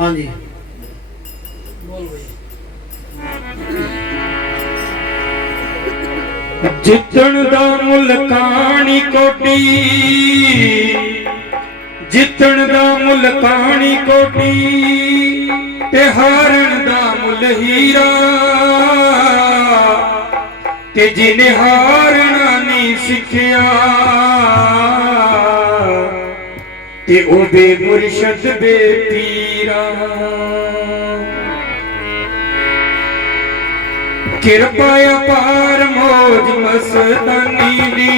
हाँ जी बोल भाई। जितण दा मुल कानी कोटी, जितण दा मुल कानी कोटी, ते हारण दा मुल हीरा, ते जिने हारना नहीं सिखिया, ते ओ बे मुर्शद बे पीरा। कृपा अपार मौज मस्तानी दी,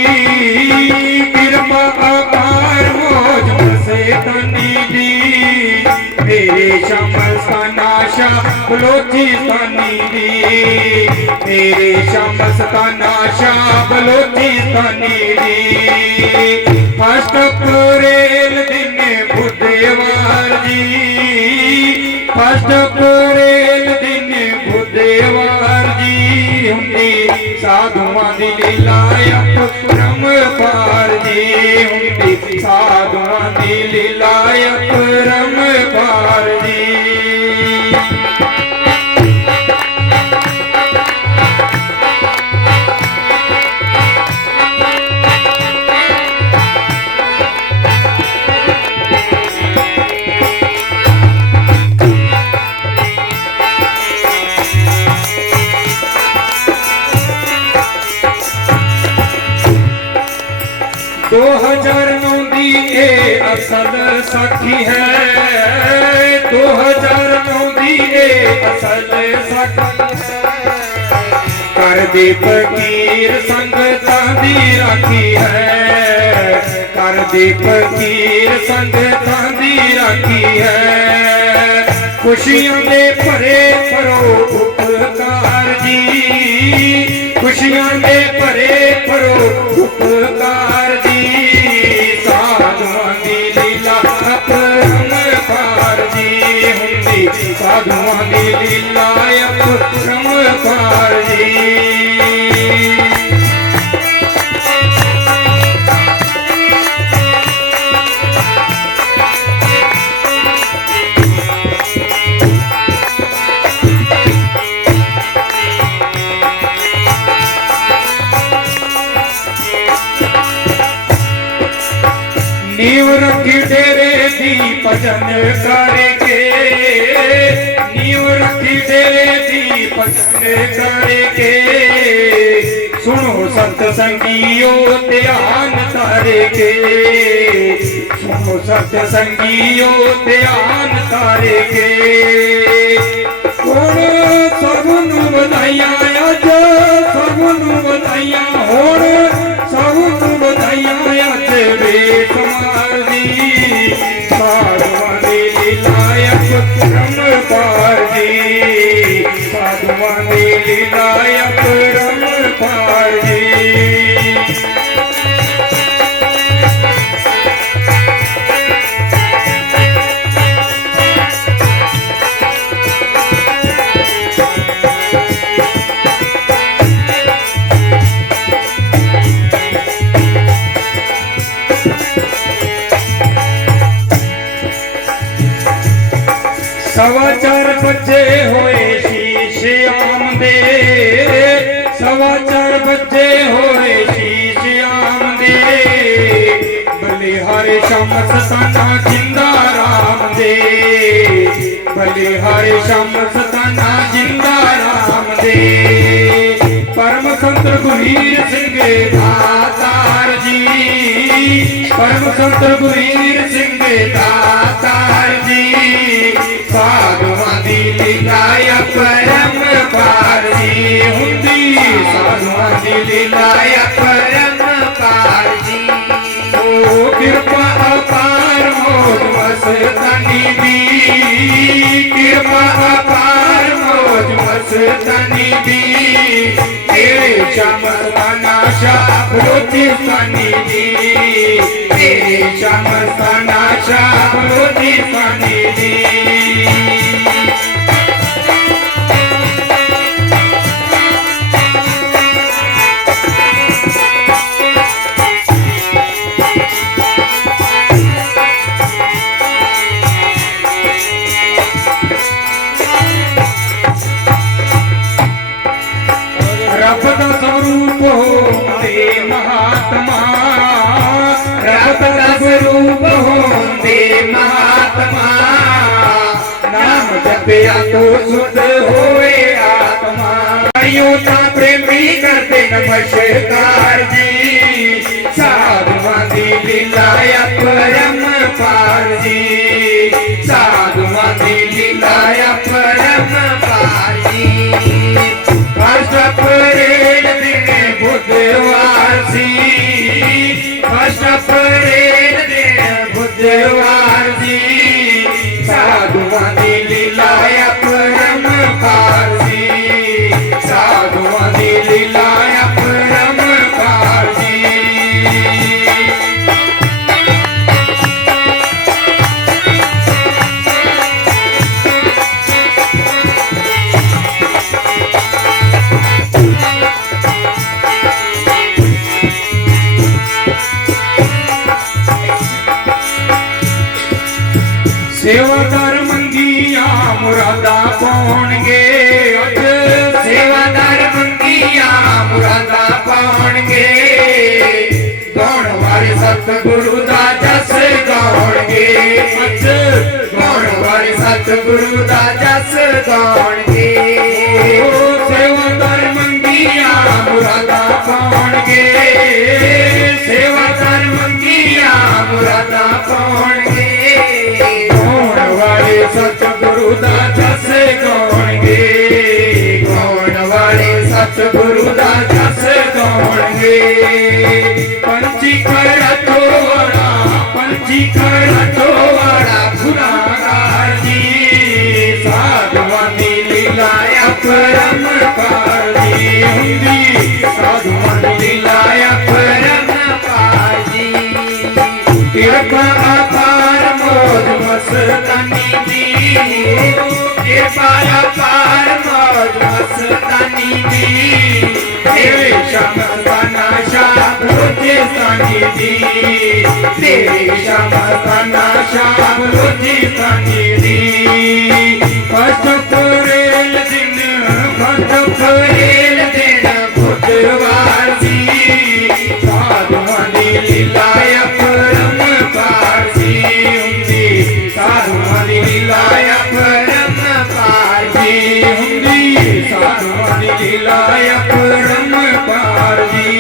कृपा अपार मौज मस्तानी दी, मेरे शमस्ताना शाह बलोचिस्तानी दी, मेरे शमस्ताना शाह बलोचिस्तानी दी। फर्स्ट अप्रैल दिन बुधवार जी, फर्स्ट अप्रैल दिन बुधवार जी, हुंदी साधुआं दी लीला अपरम पार जी, हुंदी साधुआं दी लीला अपरम पार जी। दो 2009 दी ए असल साखी है, 2009 दी ए असल साखी है, कर दे फकीर संगतां दी राखी है, कर दे फकीर संगतां दी राखी है। खुशियों दे भरे भरो उपकार जी, खुशियों दे भरे भरो उपकार जी, साधुआं दी लीला अपरम पार जी, हुंदी साधुआं दी लीला अपरम पार जी। नीव रखी डेरे दी भजन करके, नीव रखी डेरे दी भजन करके, सुनो सत्संगियो ध्यान तारे के, सुनो सत्संगियो ध्यान तारे के। हुण सबनू बधाइयां अज, सबनू बधाइयां हुण सबनू बधाइयां अज बेशुमार दी, साधुआं दी लीला अपरम पार जी, साधुआं दी लीला अपरम पार जी। सवा 4 बजे होए शीश आमदे, सवा 4 बजे होए शीश आमदे, बलिहार शम्स ताना जिंदा राम दे, बलिहार शम्स ताना जिंदा राम दे। परम संत गुरीर सिंह दातार जी, परम संत गुरीर सिंह दातार जी, साधुआं दी लीला अपरम पार जी, हुंदी साधुआं दी लीला अपरम पार जी। ओ कृपा अपार मौज मस्तानी दी, कृपा अपार मौज मस्तानी दी, तेरे शमस्ताना शाह बलोचिस्तानी दी, तेरे शमस्ताना शाह बलोचिस्तानी दी। महात्मा नाम जपिया तो शुद्ध होए आत्मा यूं ता प्रेमी करते नमस्कार जी साधुआं दी लीला परम पार जी साधुआं दी लीला परम पार जी फर्स्ट अप्रैल दिन बुधवार सी फर्स्ट अप्रैल दिन बुधवार जी साधुआं दी लीला परम पार जी साधुआं दी लीला परम पार जी सेवादार मंगिया मुरादा पाउणगे सेवादार मंगिया मुरादा पाउणगे गाउण वाले सतगुरु दा जस गाउणगे गाउण वाले सतगुरु दा जस गाउणगे सेवादार मंगिया मुरादा पाउणगे सेवादार मंगिया मुरादा पाउणगे वाले सतगुरु दा जस गाउणगे गाउण वाले सतगुरु दा जस गाउणगे पंछी कर थोड़ा गुनाहगार जी साधुआं दी लीला परम पार जी हुंदी साधुआं दी लीला परम पार जी कृपा अपार मौज मस्तानी दी कृपा अपार मौज मस्तानी दी तेरे शमस्ताना शाह बलूचिस्तानी दी तेरे शमस्ताना Shah Balochistani the first April दिन बुधवार जी साधुआं दी लीला परम पार जी हुंदी साधुआं दी लीला परम पार जी हुंदी साधुआं दी लीला परम पार जी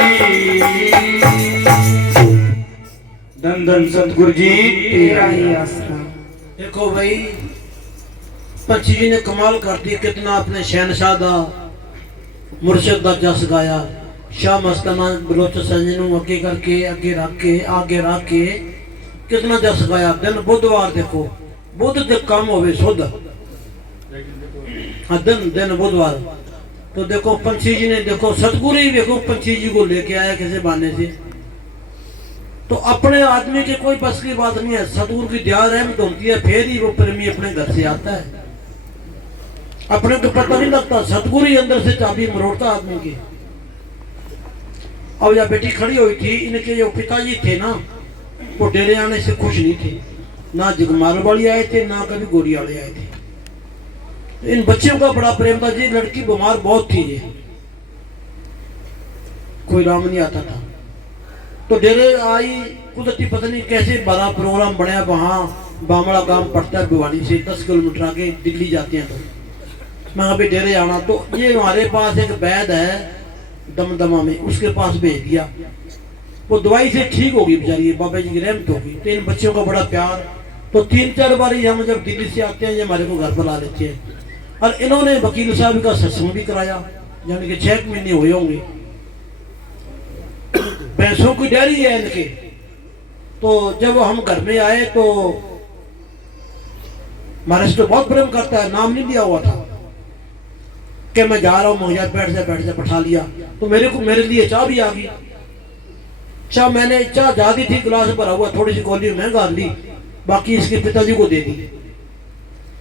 धन धन सतगुरु जी तेरा ही आसरा। देखो भाई पंछी जी ने कमाल कर दी कितना अपने शहनशाह दा मुर्शिद दा जस गाया शाह मस्ताना बलोचिस्तान नूं अगे करके आगे रख के कितना जस गाया दिन बुधवार देखो बुध दे काम होवे सुध दिन बुधवार तो देखो पंछी जी ने देखो सतगुरु ही देखो पंछी जी को लेके आया किसी बहाने से तो अपने आदमी के कोई बस की बात नहीं है सतगुरु की दया रहमत होती है फिर ही वो प्रेमी अपने घर से आता है अपने को पता नहीं लगता सतगुरु ही अंदर से चाबी मरोड़ता आदमी की। अब यह बेटी खड़ी हुई थी इनके जो पिताजी थे ना वो डेरे आने से खुश नहीं थे ना जगमाल वाली आए थे ना कभी गोरी वाले आए थे इन बच्चों का बड़ा प्रेम था जी लड़की बीमार बहुत थी जी कोई राम नहीं आता था तो डेरे आई कुदरती पता नहीं कैसे बड़ा प्रोग्राम बनया वहाँ बामड़ा गांव पड़ता है भिवानी से 10 किलोमीटर आगे दिल्ली जाते हैं तो मैं अभी डेरे आना तो ये हमारे पास एक वैद है दमदमा में उसके पास भेज दिया वो दवाई से ठीक होगी बेचारी बाबा जी की रहमत होगी तो इन बच्चों का बड़ा प्यार तो 3-4 बार हम जब दिल्ली से आते हैं ये हमारे को घर पर ला लेते हैं और इन्होंने वकील साहब का सत्संग भी कराया यानी कि 6 महीने हुए होंगे पैसों की डेयरी है इनके तो जब हम घर में आए तो हमारे से तो बहुत प्रेम करता है नाम नहीं दिया हुआ था कि मैं जा रहा हूँ मुझे बैठ जा बैठा लिया तो मेरे लिए चाय भी आ गई चाय मैंने चाय ज्यादा थी गिलास भरा हुआ थोड़ी सी कौली मैं गाल ली बाकी इसके पिताजी को दे दी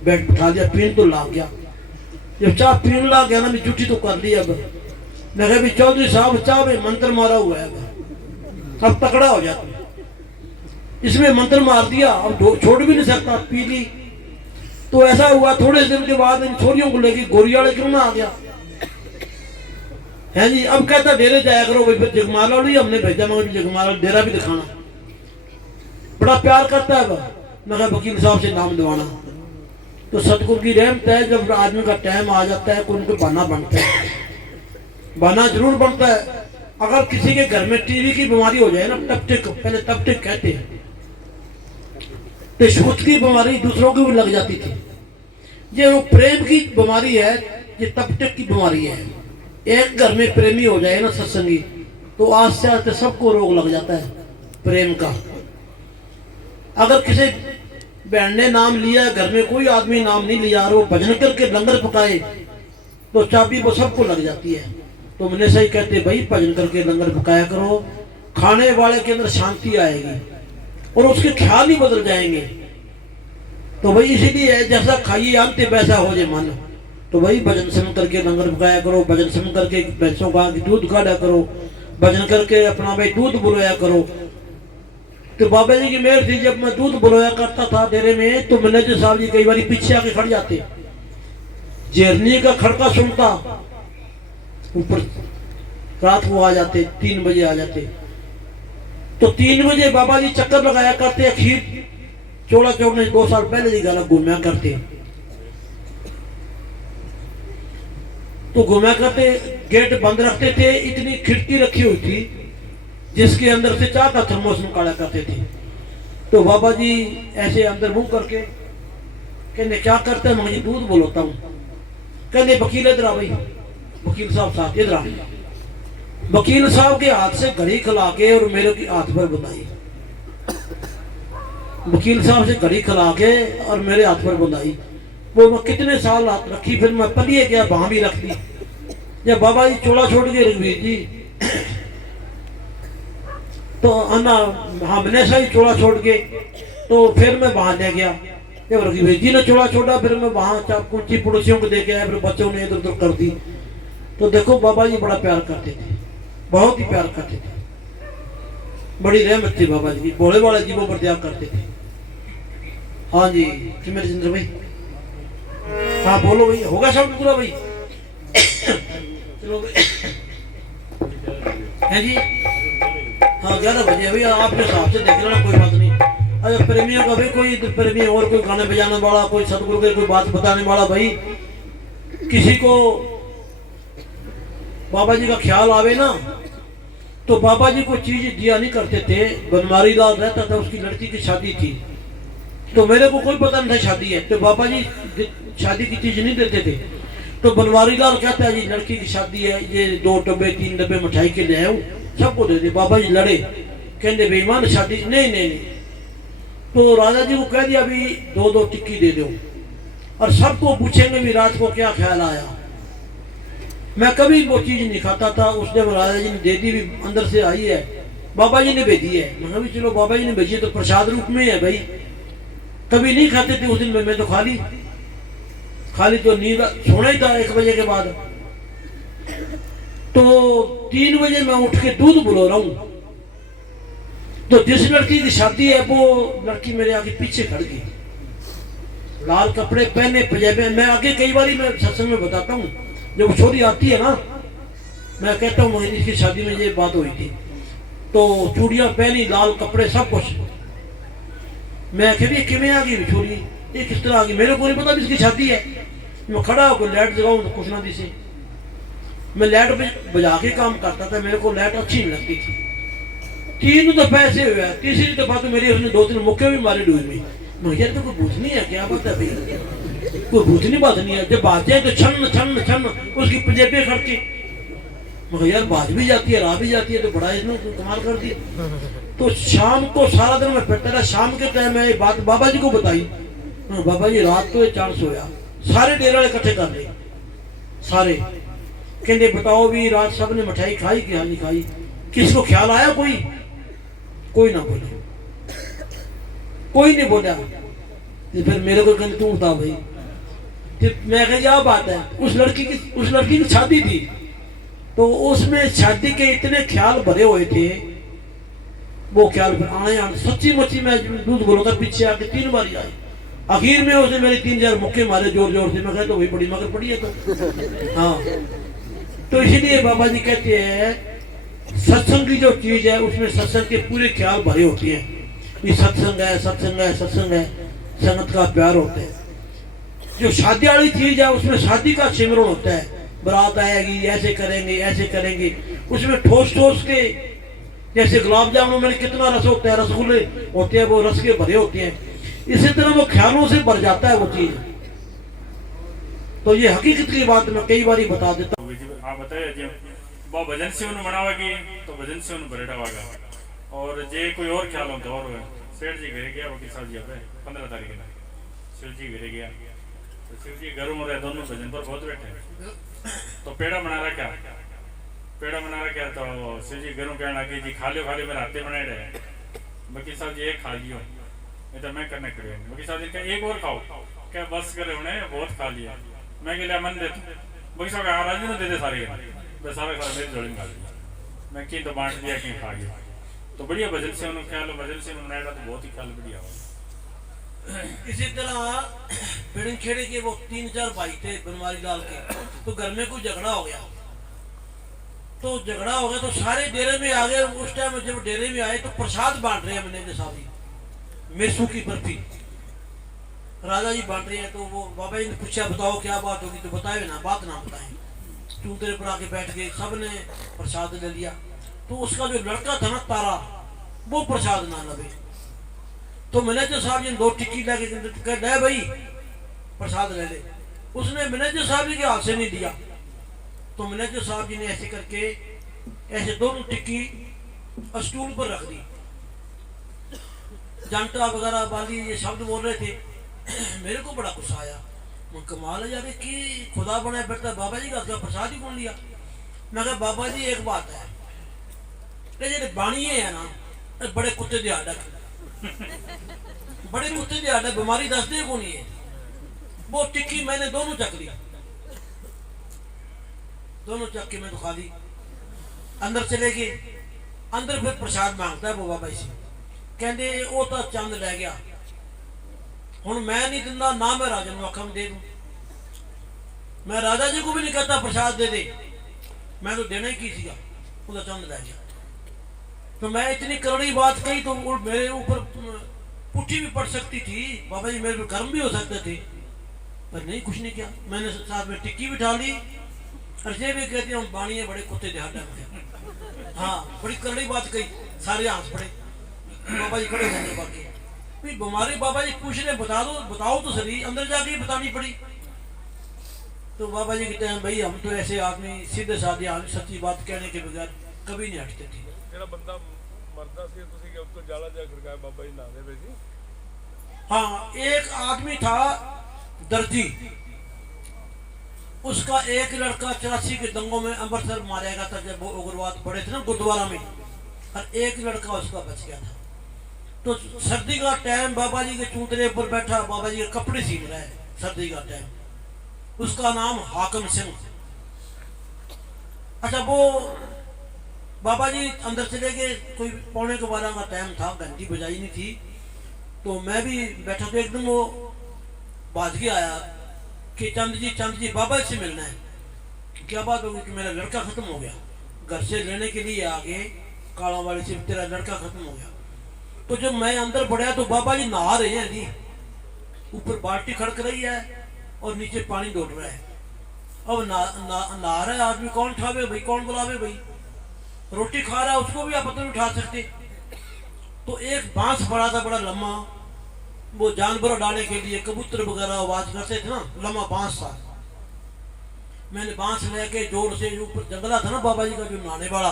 बैठ बिठा दिया पीन तो ला गया जब चाय पीने ला गया ना मैं छुट्टी तो कर ली अब मैं कहा चौधरी साहब चाय में मंत्र मारा हुआ है अब तकड़ा हो जाता इसमें मंत्र मार दिया अब छोड़ भी नहीं सकता पी ली तो ऐसा हुआ थोड़े दिन के बाद इन छोरियों को लेके गोरियाड़े क्यों ना आ गया है जी अब कहता डेरे जाया करो भाई फिर जगमाला वाली हमने भेजा मगर जगमाला डेरा भी दिखाना बड़ा प्यार करता है मैं कहा वकील साहब से नाम दिलवाना। तो सतगुरु की रहमत है, जब आदमी का टाइम आ जाता है कोई उनको बहाना बनता है, बहाना जरूर बनता है। अगर किसी के घर में टीवी की बीमारी हो जाए ना, टपटिक, पहले टपटिक कहते हैं, तो छूत की बीमारी दूसरों को भी लग जाती थी। ये वो प्रेम की बीमारी है, ये टपटिक की बीमारी है। एक घर में प्रेमी हो जाए ना सत्संगी, तो आस्ते आस्ते सबको रोग लग जाता है प्रेम का। अगर किसी बहन ने नाम लिया, घर में कोई आदमी नाम नहीं लिया और वो भजन करके लंगर पकाए, तो चाबी वो सबको लग जाती है। तो मैंने सही कहते भाई, भजन करके लंगर पकाया करो, खाने वाले के अंदर शांति आएगी और उसके ख्याल ही बदल जाएंगे। तो भाई इसीलिए जैसा खाइए अंत वैसा हो जाए मन। तो भाई भजन सुन करके लंगर पकाया करो, भजन सुन करके भैंसों का दूध काढ़ा करो, भजन करके अपना भाई दूध बुलाया करो। तो बाबा जी की मेहर थी, जब मैं दूध बुलाया करता था डेरे में, तो मैनेजर साहब जी कई बार पीछे आके खड़ जाते, जेरनी का खड़का सुनता, ऊपर रात को आ जाते, 3 बजे आ जाते। तो 3 बजे बाबा जी चक्कर लगाया करते, खीर चोला चौक 2 साल पहले जी गाना घूमया करते। तो घूमया करते, गेट बंद रखते थे, इतनी खिड़की रखी हुई थी जिसके अंदर से चाह का थर्मोस निकाला करते थे। तो बाबा जी ऐसे अंदर मुंह करके कहने क्या करते हैं, मैं दूध बोलता हूँ। कहने वकील इधर आ भाई, वकील साहब इधर आ। वकील साहब के हाथ से घड़ी खिला के और मेरे की हाथ पर बंधाई, वकील साहब से घड़ी खिला के और मेरे हाथ पर बंधाई। वो मैं कितने साल हाथ रखी, फिर मैं पलिए गया, वहां भी रख दी। जब बाबा जी चोला छोड़ के रघुवीर जी, तो अन्ना हमने सही चोला छोड़ के, तो फिर मैं वहां ले गया। जब रघुवीर जी ने चोला छोड़ा, फिर मैं वहां कुछ पड़ोसियों को दे के आया, फिर बच्चों ने इधर उधर कर दी। तो देखो बाबा जी बड़ा प्यार करते थे, बहुत ही प्यार करते थे, बड़ी रहमत थी बाबा जी की, भोले वाले जीवों पर त्याग करते थे। हाँ जी मेरे चंद्र भाई, हाँ बोलो भाई, होगा शब्द पूरा भाई? चलो भाई है जी, हाँ 11 बजे भैया, आपके हिसाब से देख लेना, कोई बात नहीं। अगर प्रेमियों का भी कोई प्रेमी और कोई गाने बजाने वाला, कोई सतगुरु के कोई बात बताने वाला, भाई किसी को बाबा जी का ख्याल आवे ना, तो बाबा जी को चीज दिया नहीं करते थे। बनवारी लाल रहता था, उसकी लड़की की शादी थी, तो मेरे को कोई पता नहीं था शादी है, तो बाबा जी शादी की चीज नहीं देते थे। तो बनवारी लाल कहता है जी लड़की की शादी है, ये 2 डब्बे 3 डब्बे मिठाई के ले आऊं, सबको दे दे। बाबा जी लड़े, कहते बेईमान शादी नहीं नहीं नहीं। तो राजा जी को कह दिया अभी 2-2 टिक्की दे दो, और सबको पूछेंगे भी रात को क्या ख्याल आया। मैं कभी वो चीज नहीं खाता था, उसने राजा जी ने दे दी, भी अंदर से आई है, बाबा जी ने भेजी है। मैं भी चलो बाबा जी ने भेजी है तो प्रसाद रूप में है भाई, कभी नहीं खाते थे उस दिन में तो खाली तो नींद सोना ही था 1 बजे के बाद। तो 3 बजे मैं उठ के दूध बुला रहा हूं, तो जिस लड़की की शादी है वो लड़की मेरे आगे पीछे खड़ गई, लाल कपड़े पहने, पजामे। मैं आगे कई बार मैं सत्संग में बताता हूँ, जब छोरी आती है ना, मैं कहता हूँ इसकी शादी में ये बात हुई थी, तो चूड़ियां पहनी, लाल कपड़े, सब कुछ। मैं कह किमें आ गई छोरी, ये किस तरह आ गई, मेरे को नहीं पता इसकी शादी है। मैं खड़ा होकर लाइट जगाऊं तो कुछ ना दिसे। मैं लाइट बजा के काम करता था, मेरे को लाइट अच्छी नहीं लगती थी। 3 तो पैसे हुआ, तीसरी दफा तो मेरे उसने 2-3 मुक्के भी मारे डूब में। मैं यार तो कोई भूतनी है क्या, बात है भाई, कोई भूतनी बात नहीं है। जब बात जाए तो छन छन छन उसकी पंजेबे खड़के, मगर यार बाज भी जाती है, रा भी जाती है, तो बड़ा इसने कमाल कर दिया। तो शाम को सारा दिन मैं फिरता रहा, शाम के टाइम में बात बाबा जी को बताई। बाबा जी रात को 4 सोया, सारे डेरे वाले इकट्ठे कर ले, सारे कहते बताओ भी रात सब ने मिठाई खाई कि हाँ नहीं खाई, किसको ख्याल आया? कोई ना बोले, कोई नहीं बोला। तो फिर मेरे को कहते तू बता भाई, फिर मैं कह क्या बात है, उस लड़की की शादी थी, तो उसमें शादी के इतने ख्याल भरे हुए थे, वो ख्याल आए सच्ची मच्ची। मैं दूध बोलूंगा पीछे आके 3 बार आई, आखिर में उसने मेरे 3-4 मुक्के मारे जोर जोर से। मैं कहता वही बड़ी मगर पड़ी है तो हाँ। तो इसीलिए बाबा जी कहते हैं सत्संग की जो चीज है उसमें सत्संग के पूरे ख्याल भरे होते हैं। ये सत्संग है, सत्संग है, सत्संग है, संगत का प्यार होता है। जो शादी वाली चीज है उसमें शादी का सिमरन होता है, बारात आएगी, ऐसे करेंगे, ऐसे करेंगे, उसमें ठोस ठोस के, जैसे गुलाब जामुन में कितना रस होता है, रसगुल्ले होते हैं वो रस के भरे होते हैं, इसी तरह वो ख्यालों से भर जाता है वो चीज। तो ये हकीकत की बात मैं कई बार बता देता हूँ। आप बताइए जी वो भजन से उन्हें बनावेगी तो भजन से उन्हें भरे डावागा, और जे कोई और ख्याल होता और सेठ जी घरे गया, वकील साहब जी अब 15 तारीख ना शिव जी घरे गया, तो शिव जी घर में रहे, दोनों भजन पर बहुत बैठे, तो पेड़ा बना रखा, पेड़ा बना रखा, तो शिव जी घरों कहने लगे जी खा लियो मेरे हाथे बनाए रहे। वकील साहब जी एक खा लियो, नहीं तो मैं करने करे। वकील साहब जी क्या एक और खाओ, क्या बस करे उन्हें बहुत खा लिया, मैं क्या मन दे, वकील साहब राजू ने दे दे सारे, मैं सारा मेरी जोड़ी में खा लिया, मैं कहीं तो बांट दिया कहीं खा गया। तो बढ़िया भजन से उन्होंने ख्याल, भजन से उन्होंने तो बहुत ही ख्याल बढ़िया हुआ। इसी तरह बिड़न खेड़े के वो 3-4 भाई थे बनवारी लाल के, तो घर में कोई झगड़ा हो गया, तो झगड़ा हो गया तो सारे डेरे में आ गए। उस टाइम जब डेरे में आए तो प्रसाद बांट रहे हैं मैनेजर साहब जी, मेसू की बर्फी राजा जी बांट रहे हैं। तो वो बाबा जी ने पूछा बताओ क्या बात होगी, तो बताए ना, बात ना बताए, चूंतरे पर आके बैठ गए, सबने प्रसाद ले लिया। तो उसका जो लड़का था ना तारा, वो प्रसाद ना लगे, तो मैनेजर साहब जी 2 टिक्की लेके ले भाई प्रसाद ले ले, उसने मैनेजर साहब जी के हाथ से नहीं दिया। तो मैनेजर साहब जी ने ऐसे करके ऐसे दोनों टिक्की स्टूल पर रख दी, जानटा वगैरह वाली ये शब्द बोल रहे थे। मेरे को बड़ा गुस्सा आया, मैं कमाल है यार कि खुदा बना बैठता बाबा जी का प्रसाद ही कौन लिया। मैं कहा बाबा जी एक बात है, जो बाणिए है ना बड़े कुत्ते दे आडा, बड़े कुत्ते दे आडा, बीमारी दसदे को नहीं है। वो टिक्की मैंने दोनों चक ली, दोनों चक के मैं तो खा ली, अंदर चले गए। अंदर फिर प्रसाद मांगता है वो बाबा जी से, कहते वो तो चंद लै गया, हुण मैं नहीं दिंदा ना मैं राजा नूं आखां दे दूं, मैं राजा जी को भी नहीं कहता प्रसाद दे दे, मैं तो देना ही की सीगा, उसका चंद लै गया। तो मैं इतनी कड़वी बात कही तो मेरे ऊपर पुट्ठी भी पड़ सकती थी, बाबा जी मेरे पे कर्म भी हो सकते थे, पर नहीं, कुछ नहीं किया। मैंने साथ में टिक्की बिठा ली, और ये भी कहते हैं बाणिए बड़े कुत्ते दिहाड़ा में, हाँ बड़ी कड़वी बात कही, सारे हंस पड़े। बाबा जी खड़े होंगे बाकी भाई बीमारी, बाबा जी पूछ रहे बताओ तो सही, अंदर जाके बतानी पड़ी। तो बाबा जी कहते हैं भाई हम तो ऐसे आदमी सीधे साधे आदमी, सच्ची बात कहने के बगैर कभी नहीं हटते थे। बंदा मरदा सी तुसी के उत्तो जाला जा खड़काया बाबा जी नाले पे जी। हाँ एक आदमी था दर्जी, उसका एक लड़का 84 के दंगों में अमृतसर मारा गया था, जब वो उग्रवाद पड़े थे ना गुरुद्वारा में, और एक लड़का उसका बच गया था। तो सर्दी का टाइम बाबा जी के चूंतरे पर बैठा, बाबा जी के कपड़े सील रहा है, सर्दी का टाइम, उसका नाम हाकम सिंह। अच्छा वो बाबा जी अंदर चले गए, कोई 11:15 का टाइम था, घंटी बजाई नहीं थी। तो मैं भी बैठा, तो एकदम वो बाज के आया कि चंद जी बाबा से मिलना है। क्या बात होगी कि मेरा लड़का खत्म हो गया, घर से लेने के लिए आगे काला वाले से तेरा लड़का खत्म हो गया। तो जब मैं अंदर बढ़ाया तो बाबा जी नहा रहे हैं जी, ऊपर बाल्टी खड़क रही है और नीचे पानी डोल रहा है। अब नहा रहा है आदमी, कौन उठावे भाई, कौन बुलावे भाई, रोटी खा रहा है उसको भी आप पता नहीं उठा सकते। तो एक बांस पड़ा था बड़ा लम्बा, वो जानवर डालने के लिए कबूतर वगैरह आवाज करते थे ना, लम्बा बांस था। मैंने बांस लेके जोर से, ऊपर जंगला था ना बाबा जी का जो नहाने वाला,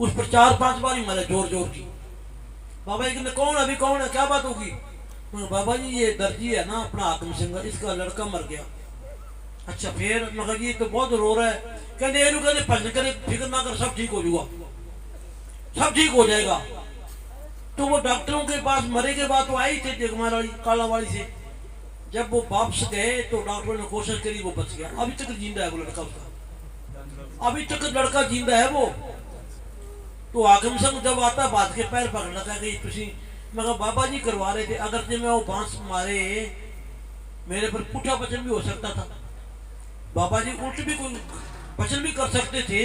उस पर 4-5 बार ही मारे जोर जोर की। बाबा जी कहते कौन अभी कौन है, क्या बात होगी। बाबा जी ये दर्जी है ना अपना हाकम सिंह, इसका लड़का मर गया। अच्छा फिर मगर जी तो बहुत रो रहा है, कहते ये कहते भजन करे, फिक्र ना कर, सब ठीक हो जाएगा, सब ठीक हो जाएगा। तो वो डॉक्टरों के पास मरे के बाद तो आई थे जगमार वाली काला वाली से, जब वो वापस गए तो डॉक्टरों ने कोशिश करी, वो बच गया। अभी तक जिंदा है वो लड़का, उसका अभी तक लड़का जिंदा है वो। तो हाकिम सिंह जब आता बात के पैर पकड़ लगा कि तुसी, मगर बाबा जी करवा रहे थे, अगर जब मैं वो बांस मारे मेरे पर पुठा वचन भी हो सकता था, बाबा जी उल्ट भी कोई वचन भी कर सकते थे,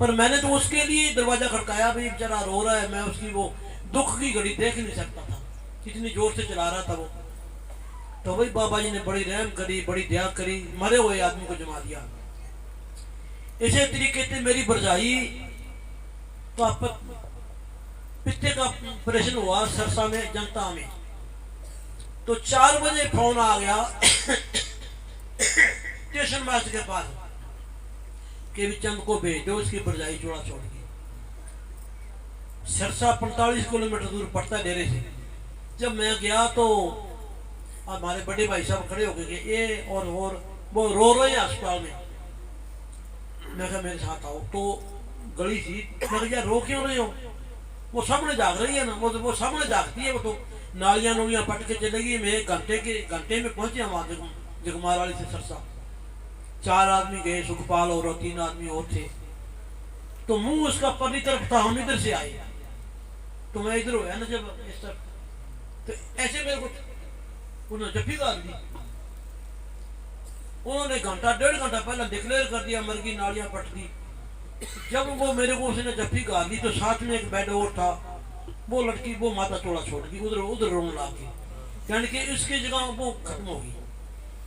पर मैंने तो उसके लिए दरवाजा खड़काया, भाई बेचारा रो रहा है, मैं उसकी वो दुख की घड़ी देख नहीं सकता था, इतनी जोर से चला रहा था वो। तो वही बाबा जी ने बड़ी रहम करी, बड़ी दया करी, मरे हुए आदमी को जमा दिया। इसी तरीके से मेरी भरजाई तो आप पित्ते का ऑपरेशन हुआ सरसा में, जनता में। तो 4 बजे फोन आ गया स्टेशन मास्टर के पास कि भी चंद को भेज दो, उसकी भरजाई चौड़ा छोड़ दी। सरसा 45 किलोमीटर दूर पड़ता है डेरे से। जब मैं गया तो हमारे बड़े भाई साहब खड़े हो गए ये और वो रो रहे हैं अस्पताल में। मैं कहा मेरे साथ आओ। तो गली थी, मैं कहा रो क्यों रहे हो? वो सामने जाग रही है ना, वो सामने जागती है। वो तो नालियां नूलियां पट के चलेगी। मैं घंटे में पहुंचे वहां जगमाल वाली से सरसा। 4 आदमी गए, सुखपाल और 3 आदमी और थे। तो मुंह उसका परली तरफ था, हम इधर से आए। तो मैं इधर हुआ ना जब इस तरफ, तो ऐसे मेरे को उन्होंने जफ्फी गाल दी। उन्होंने घंटा 1.5 घंटा पहले डिक्लेयर कर दिया मरगी, नालियां पट दी। जब वो मेरे को उसने जफ्फी गाल दी तो साथ में एक बेड और था। वो लड़की वो माता चोड़ा छोड़ दी, उधर रोने लगी। यानी कि इसकी जगह वो खत्म होगी,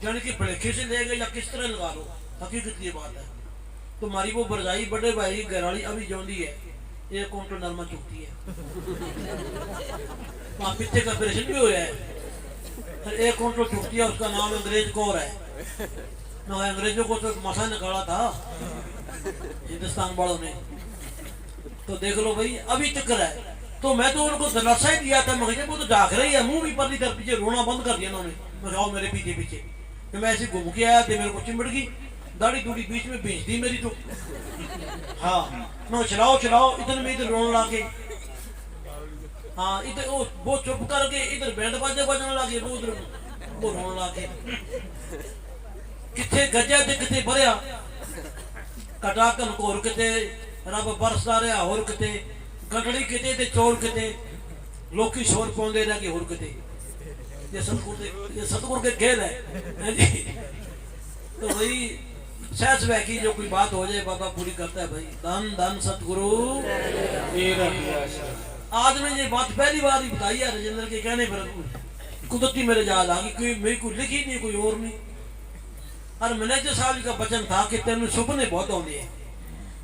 यानी कि भड़ेखे से ले गए या किस तरह लगा लो, हकीकत ये बात है। तो हमारी वो भरजाई बड़े भाई घराली अभी जोंदी है, 1 कुंटल नरमा चुकती है। वहाँ पित्ते का ऑपरेशन भी हुआ है, 1 कुंटल चुकती है। उसका नाम अंग्रेज कौर है। ना अंग्रेजों को तो मसा निकाला था हिंदुस्तान वालों ने। तो देख लो भाई अभी चक्कर है। तो मैं तो उनको दिलासा ही दिया था, मैं वो तो जाग रही है, मुंह भी परली तरफ पीछे, रोना बंद कर दिया उन्होंने। मैं आओ मेरे पीछे पीछे। तो मैं ऐसे घूम के आया तो मेरे को चिमड़ गई, दाढ़ी दूढ़ी बीच में भेज दी मेरी। तो हाँ मैं चलाओ चलाओ, इधर में इधर रोने लगे। हाँ इधर वो चुप करके इधर बैंड बाजे बजने लगे, वो उधर वो रोने लगे। किथे गजा ते किथे भरिया, कटाकन कोर किते रब बरसदा रहा, होर किते गठड़ी किते ते चोर किते लोकी शोर पाउंदे रह गए, होर किते। ये सतगुर के खेल है जी। तो भाई सहज वह की जो कोई बात हो जाए बाबा पूरी करता है भाई। धन धन सतगुरु। आज मैं ये बात पहली बार ही बताई है राजेंद्र के कहने पर, कुदरती मेरे याद आ गई। कोई मेरी को लिखी नहीं, कोई और नहीं। और मैनेजर साहब का वचन था कि तेन सपने बहुत आते हैं,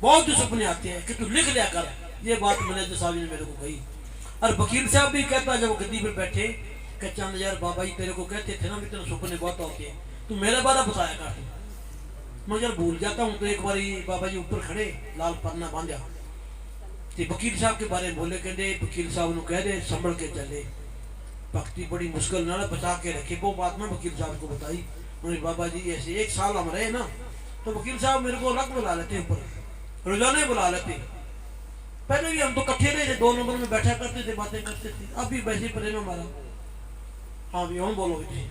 बहुत सपने आते हैं कि तू लिख लिया कर। ये बात मैनेजर साहब ने मेरे को कही। और वकील साहब भी कहता जब गद्दी पर बैठे कि चंद यार बाबा जी तेरे को कहते थे ना भी तेरे सपने बहुत आते हैं, तू मेरे बारे बताया कर। मैं जब भूल जाता हूँ तो एक बार बाबा जी ऊपर खड़े लाल पन्ना बांधा तो वकील साहब के बारे में बोले, कहते वकील साहब ने कह दे संभल के चले, भक्ति बड़ी मुश्किल ना बचा के रखे। वो बात मैं वकील साहब को बताई। उन्हें बाबा जी ऐसे 1 साल हम रहे ना, तो वकील साहब मेरे को अलग बुला लेते, ऊपर रोजाना बुला लेते। पहले भी हम तो इकट्ठे रहे थे, 2 नंबर में बैठा करते थे, बातें करते थे। अब भी वैसे प्रेम हमारा। हाँ भी हम बोलो जी।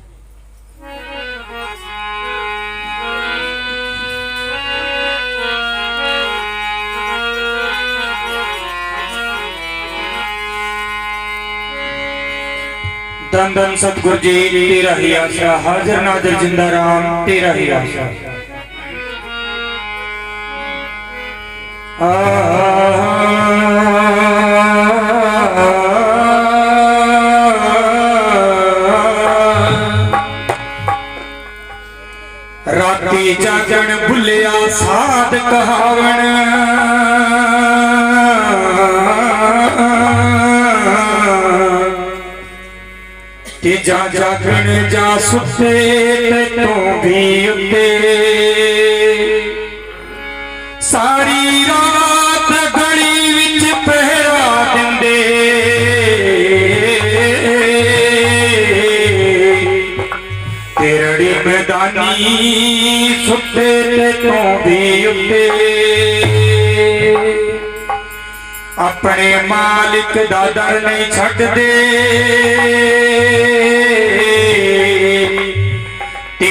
धन धन सतगुरु जी तेरा ही आशा, हाजिर नाजिर जिंदा राम तेरा ही आशा। राती जागण भुलिया साध कहावण, जा जागण जा सुते तो भी उते, सारी रात गली विच पहरा दिंदे, तेरड़ी मैदानी सुते तो भी उते, अपने मालिक दा दर नहीं छड्डदे,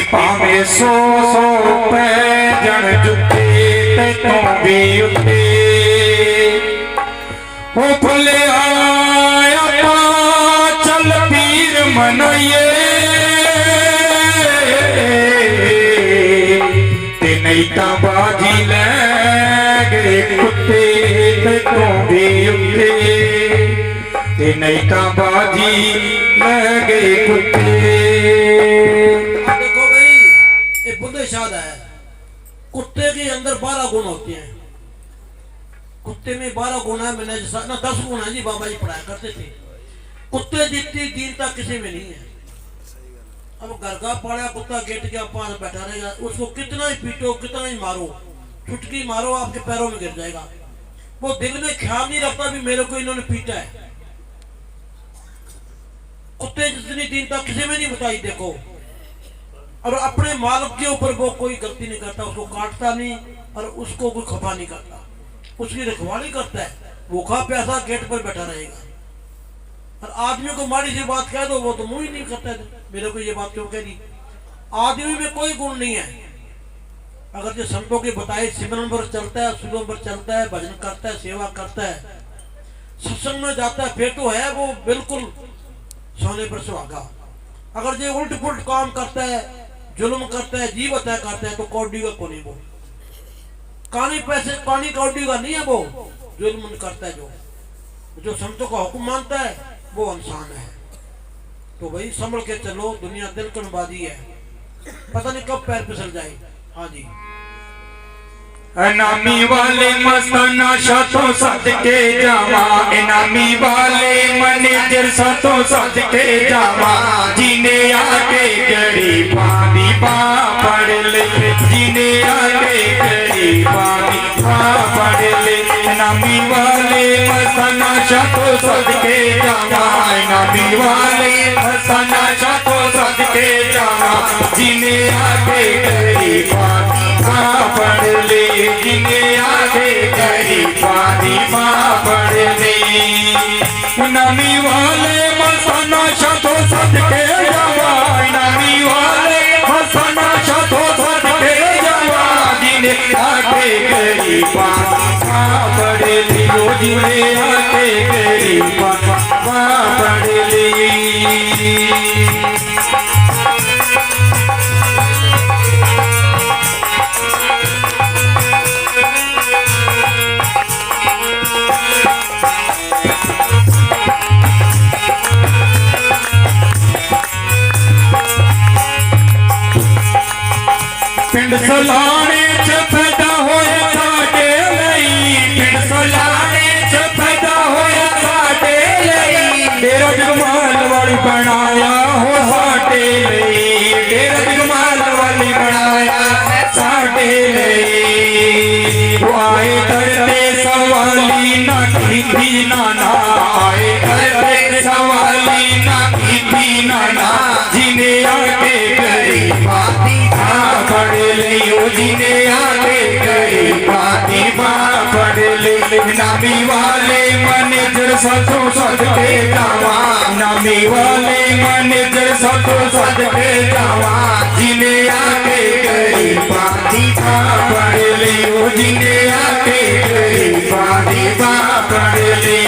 भावे 100 पैजण जुते तो भी उते, ओ भुलिया चल पीर मनाइए, ते नहीं तां बाजी लै गए कुत्ते तो भी उते, ते नहीं तो बाजी ले गए कुत्ते। अब देखो भाई एक बुल्ले शाद है, कुत्ते के अंदर 12 गुण होते हैं। कुत्ते में 12 गुण है, मैंने ना 10 गुण है जी, बाबा जी पढ़ाया करते थे। कुत्ते जितनी दीनता किसी में नहीं है। अब घर का पाड़ा कुत्ता गेट के पास बैठा रहेगा, उसको कितना ही पीटो कितना ही मारो, चुटकी मारो आपके पैरों में गिर जाएगा। वो दिल में ख्याल नहीं रखता भी मेरे को इन्होंने पीटा है। कुत्ते जितनी दीनता किसी में नहीं बताई देखो। और अपने मालिक के ऊपर वो कोई गलती नहीं करता, उसको काटता नहीं और उसको कोई खफा नहीं करता, उसकी रखवाली करता है। भूखा प्यासा गेट पर बैठा रहेगा। और आदमी को माड़ी सी बात कह दो वो तो मुंह ही नहीं करता है, मेरे को ये बात क्यों कह दी। आदमी में कोई गुण नहीं है। अगर जो संतों के बताए सिमरन पर चलता है, सुबह पर चलता है, भजन करता है, सेवा करता है, सत्संग में जाता है, फिर तो है वो बिल्कुल सोने पर सुहागा। अगर जो उल्ट पुल्ट काम करता है, जुल्म करता है, जीव हत्या करता है, तो कौडी का को नहीं वो कानी पैसे कानी कौडी का नहीं है। वो जुल्म करता है, जो संतों का हुक्म मानता है वो इंसान है। तो भाई संभल के चलो, दुनिया दिलकनबाजी है, पता नहीं कब पैर फिसल जाए। हाँ जी। इनामी वाले मस्ताना शतों सद के जावा, इनामी वाले मैनेजर शतों सद के जावा, जिने आके गरीबां दी बां पढ़ ले, जिने आके गरीबां दी बां पढ़ ले। इनामी वाले मस्ताना शतों सद के जावा, इनामी वाले मस्ताना शतों सद के जावा, जिने आके गरीबां दी बां पढ़ ले, जिने आगे गरीबां दी बां पढ़ ले। इनामी वाले मस्ताना शतों सद के जावा, इनामी वाले मस्ताना शतों सद के जावा, जिने आगे गरीबां दी बां पढ़ ले, जिने आगे गरीबां दी बां पढ़ ले। पिंड सलाने च पैदा होया साडे लई, पिंड सलाने च पैदा होया साडे लई, डेरा जगमाल वाली बनाया हो साडे लई, डेरा जगमाल वाली बनाया साडे लई। वो आए करते सवाली ना कीती नाना, आए करते सवाली ना कीती नाना, जिने आके गरीबां दी बां पढ़ ले, ओ जिने आके गरीबां दी बां पढ़ ले। इनामी वाले मैनेजर शतों सद के जावा, इनामी वाले मैनेजर शतों सद के जावा, जिने आके गरीबां दी बां पढ़ ले, ओ जिने आके गरीबां दी बां पढ़ ले।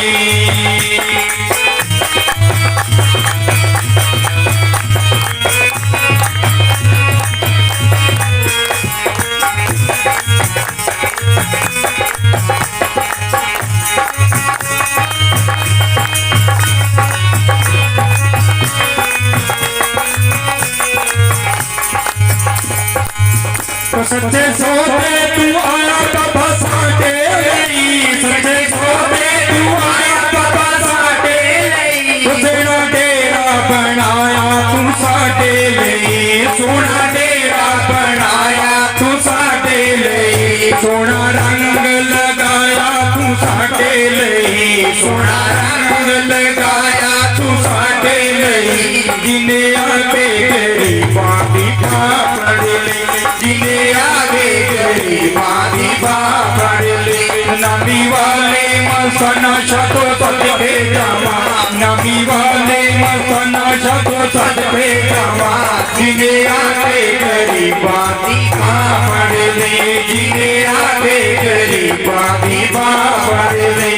सच्चे सोते तू आया बाबा साडे लई, सच्चे सोते तू आया बाबा साडे लई, सोना डेरा बनाया तू साडे लई, सोना डेरा बनाया तू साडे लई, सोना रंग लगाया तू साडे लई, सोना रंग लगाया तू साडे लई, जिने आके गरीबां दी बां पढ़ ले, जिने आगे गरीबां दी बां पढ़ ले। इनामी वाले मस्ताना शतों सद के जावा, इनामी वाले मस्ताना शतों सद के जावा, जिने आगे गरीबां दी बां पढ़ ले, जिने आगे गरीबां दी बां पढ़ ले।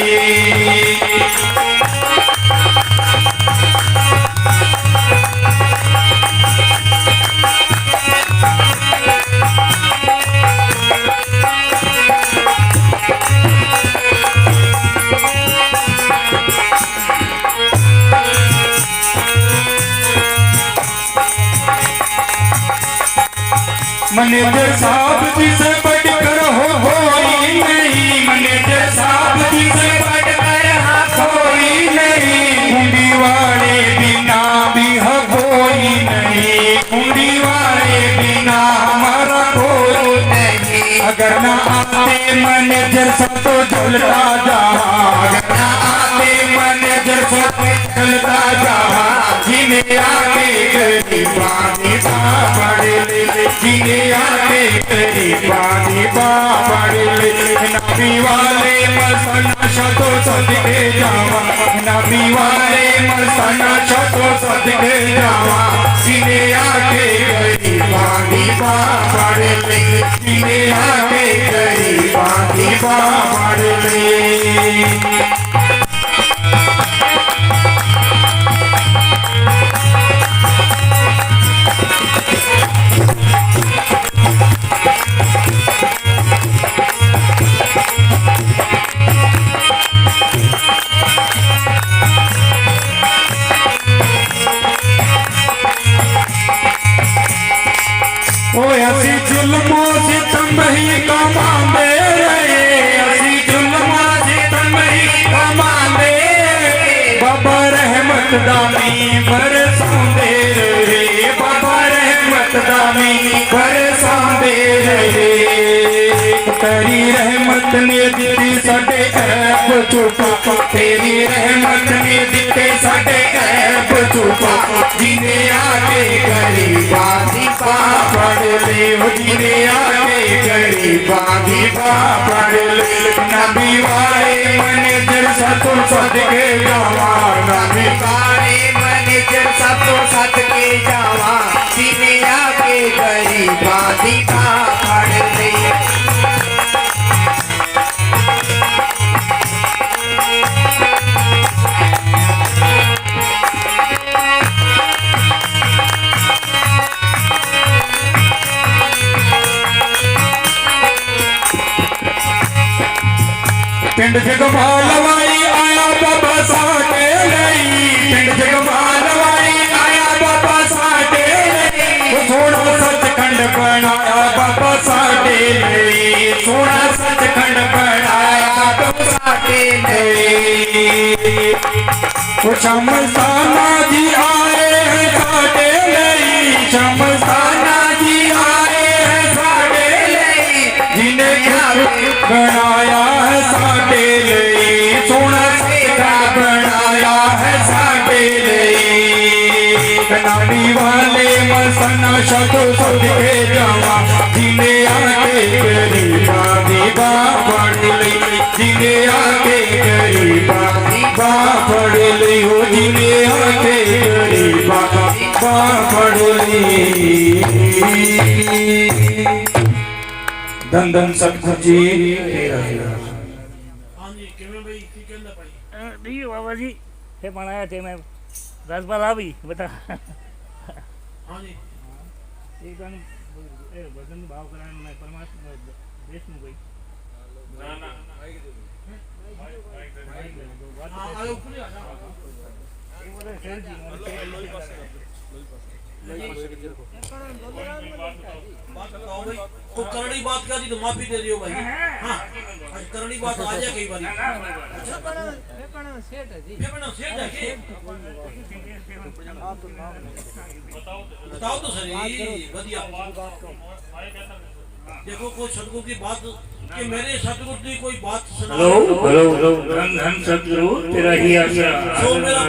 मैनेजर साहब जिसे बढ़कर हो कोई नहीं, मैनेजर साहब जिसे बढ़कर कोई नहीं, कुंडी वाले बिना भी है कोई नहीं, कुंडी वाले बिना हमारा कोई नहीं। अगर ना आते मैनेजर सब तो झुलता जा, अगर ना आते मैनेजर सब झुलता जा, जिन्हें आके गरीबानी बाबड़ ले, जिन्हें आके गरीबानी बाबड़ ले। नबी वाले मसाना शतो सदके जावा, नबी वाले मसाना शतो सदके जावा, जिन्हें आके गरीबानी बाबड़ ले, जिन्हें आके गरीबानी बाबड़ ले। असी जुल्मों से तुम ही कमांदे रहे, असी जुल्मों से तुम ही कमांदे, बाबा रहमत दामी बरसांदे रहे, बाबा रहमत दामी बरसांदे रहे। तेरी रहमत ने दी साडे ऐब चुपा, तेरी रहमत ने दी साडे ऐब चुपा, जिन्हें आके गरीबानी बाबड़ ले, जिन्हें आके गरीबानी बाबड़ ले। नबी वाले मैनेजर सतो सदके जावा, नबी वाले मैनेजर सतो सदके जावा, जिन्हें आके गरीबानी बाबड़ ले। पिंड जगमालवाई आया बाबा साडे लई, पिंड जगमालवाई आया बाबा साडे लई, सोना सचखंड बनाया बाबा साडे लई, सोना सचखंड बनाया बाबा साडे लई। शमसाना जी आए हैं साडे लई, शमसाना जी आए हैं साडे लई, जिन्हें घर बनाया है साडे लई, सोना सचखंड बनाया है साडे लई। नानी वाले मसना शतो सदके जावा, जिन्हें आके गरीबानी बाबड़ ले, जिन्हें आके गरीबानी बाबड़ ले, हो जिन्हें आके गरीबानी बाबड़ ले। धन धन सतगुरु जी तेरा हाँ जी किवें भाई की कहंदा भाई ठीक है बाबा जी हे बनाया थे मैं 10 बार आ भी बता हाँ जी एक बार भजन भाव कराने मैं परमात्मा देश में गई ना ना हाँ आयो ऊपर आ जा एक बोले सर जी बात बताओ भाई तो करनी बात कर दी तो माफी दे दियो भाई हाँ आज करनी बात आ जाए कई बार सेठ है कि बताओ तो सही बढ़िया देखो कोई सतगुरु की बात कि मेरे सतगुरु की कोई बात सुना हेलो धन धन सतगुरु तेरा ही आसरा जो मेरा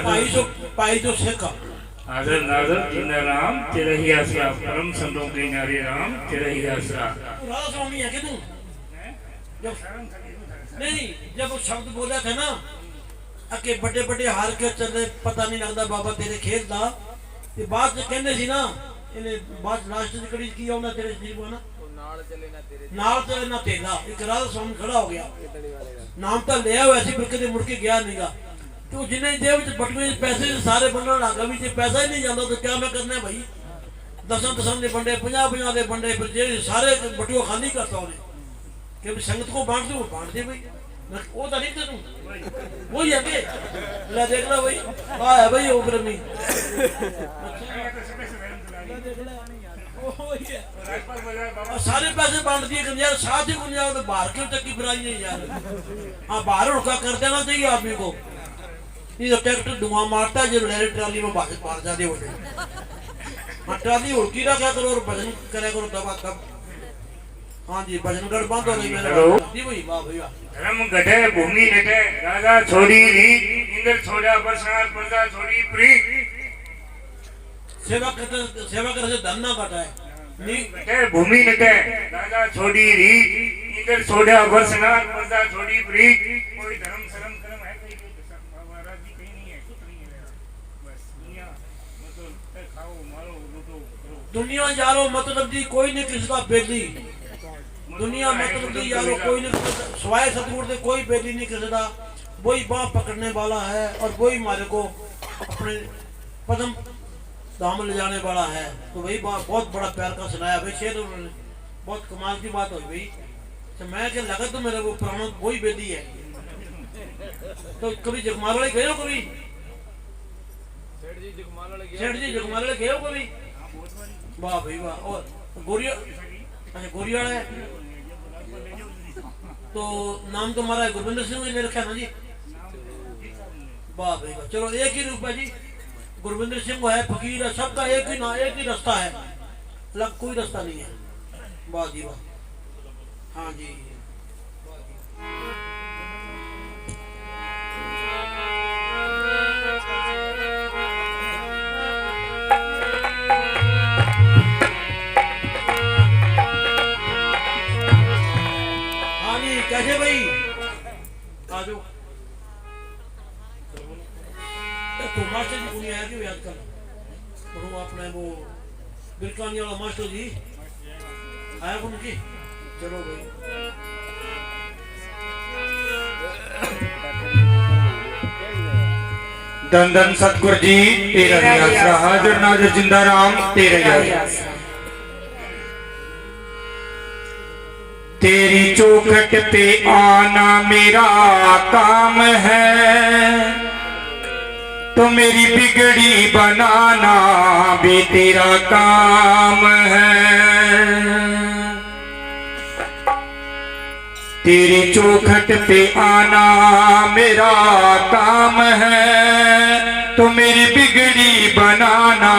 पाई जो सेका आदर नादर जिंदा राम तेरा ही आसरा परम संतों के नारी राम तेरा ही आसरा। राधा स्वामी है कि तू जब नहीं जब वो शब्द बोला था ना अके बड़े बड़े हार के चले पता नहीं लगता बाबा तेरे खेल दा ये बात कहने सी ना इन्हें बात लास्ट च कड़ी की आउना तेरे शरीर को ना नाल चले ना तेरा एक राधा स्वामी खड़ा हो गया नाम तो लिया हुआ सी पर कदे मुड़ के गया नहींगा तो जिन्हें जेब च बटुए पैसे सारे बंडण लग गए भी पैसा ही नहीं जाता तो क्या मैं करना है भाई 10 ने बंडे 50 दे बंडे फिर जे सारे बटुआ खाली करता उन्हें कि संगत को बांट दो बांट दे भाई वो तो नहीं तू वही है के ले देख लो भाई आ है भाई ऊपर में और सारे पैसे बांट दिए कि यार साथ ही कुछ जाओ तो बाहर क्यों चक्की फिराई है यार। हाँ बाहर उड़का कर देना चाहिए आदमी को। ये तो ट्रैक्टर धुआं मारता है जो लहरे ट्राली में बाहर जाते हो जाए। हाँ ट्राली उड़की रखा करो और भजन करे करो दबा दब। हाँ जी भजनगढ़ बंद हो गई मेरे जी भाई वाह भैया। धर्म घटे भूमि घटे राजा छोड़ी रीत इंद्र छोड़ा बरसात प्रजा छोड़ी प्रीत। सेवा करते से धन ना घटाए। घटे भूमि घटे राजा छोड़ी रीत इंद्र छोड़ा बरसात प्रजा छोड़ी प्रीत। कोई धर्म शर्म कर्म है कहीं महाराज जी कहीं नहीं है कुछ नहीं है बस दुनिया मतलब खाओ मारो लूटो करो। दुनिया यारो मतलब जी कोई नहीं किसी का बेली। दुनिया मतलब जी यारो कोई नहीं सवाए सतगुरु से कोई बेली नहीं किसी का। वही बाह पकड़ने वाला है और वही हमारे को अपने पदम धाम ले जाने वाला है। तो वही बात बहुत बड़ा प्यार का सुनाया भाई शेर उन्होंने। बहुत कमाल की बात हुई भाई। तो मैं क्या लगा तो मेरा वो पुराना वही बेदी है। तो कभी जगमाल वाले गए हो कभी? सेठ जी जगमाल वाले गए हो कभी? वाह भाई वाह। और गोरिया अच्छा गोरिया है तो नाम तो हमारा गुरविंदर सिंह ने रखा ना जी। वाह भाई वाह। चलो एक ही रूप है जी। गुरविंदर सिंह है फकीर है सबका एक ही रास्ता है। अलग कोई रास्ता नहीं है। वाह जी वाह। हाँ जी कैसे भाई आ जाओ। तो मास्टर जी को नहीं आया क्यों याद कर तो अपने वो बिरकानी वाला मास्टर जी आया उनकी। चलो भाई धन धन सतगुरु जी तेरा आसरा हाजिर नाजिर जिंदा राम तेरे आसरा। तेरी चौखट पे आना मेरा काम है तो मेरी बिगड़ी बनाना भी तेरा काम है। तेरी चौखट पे आना मेरा काम है तो मेरी बिगड़ी बनाना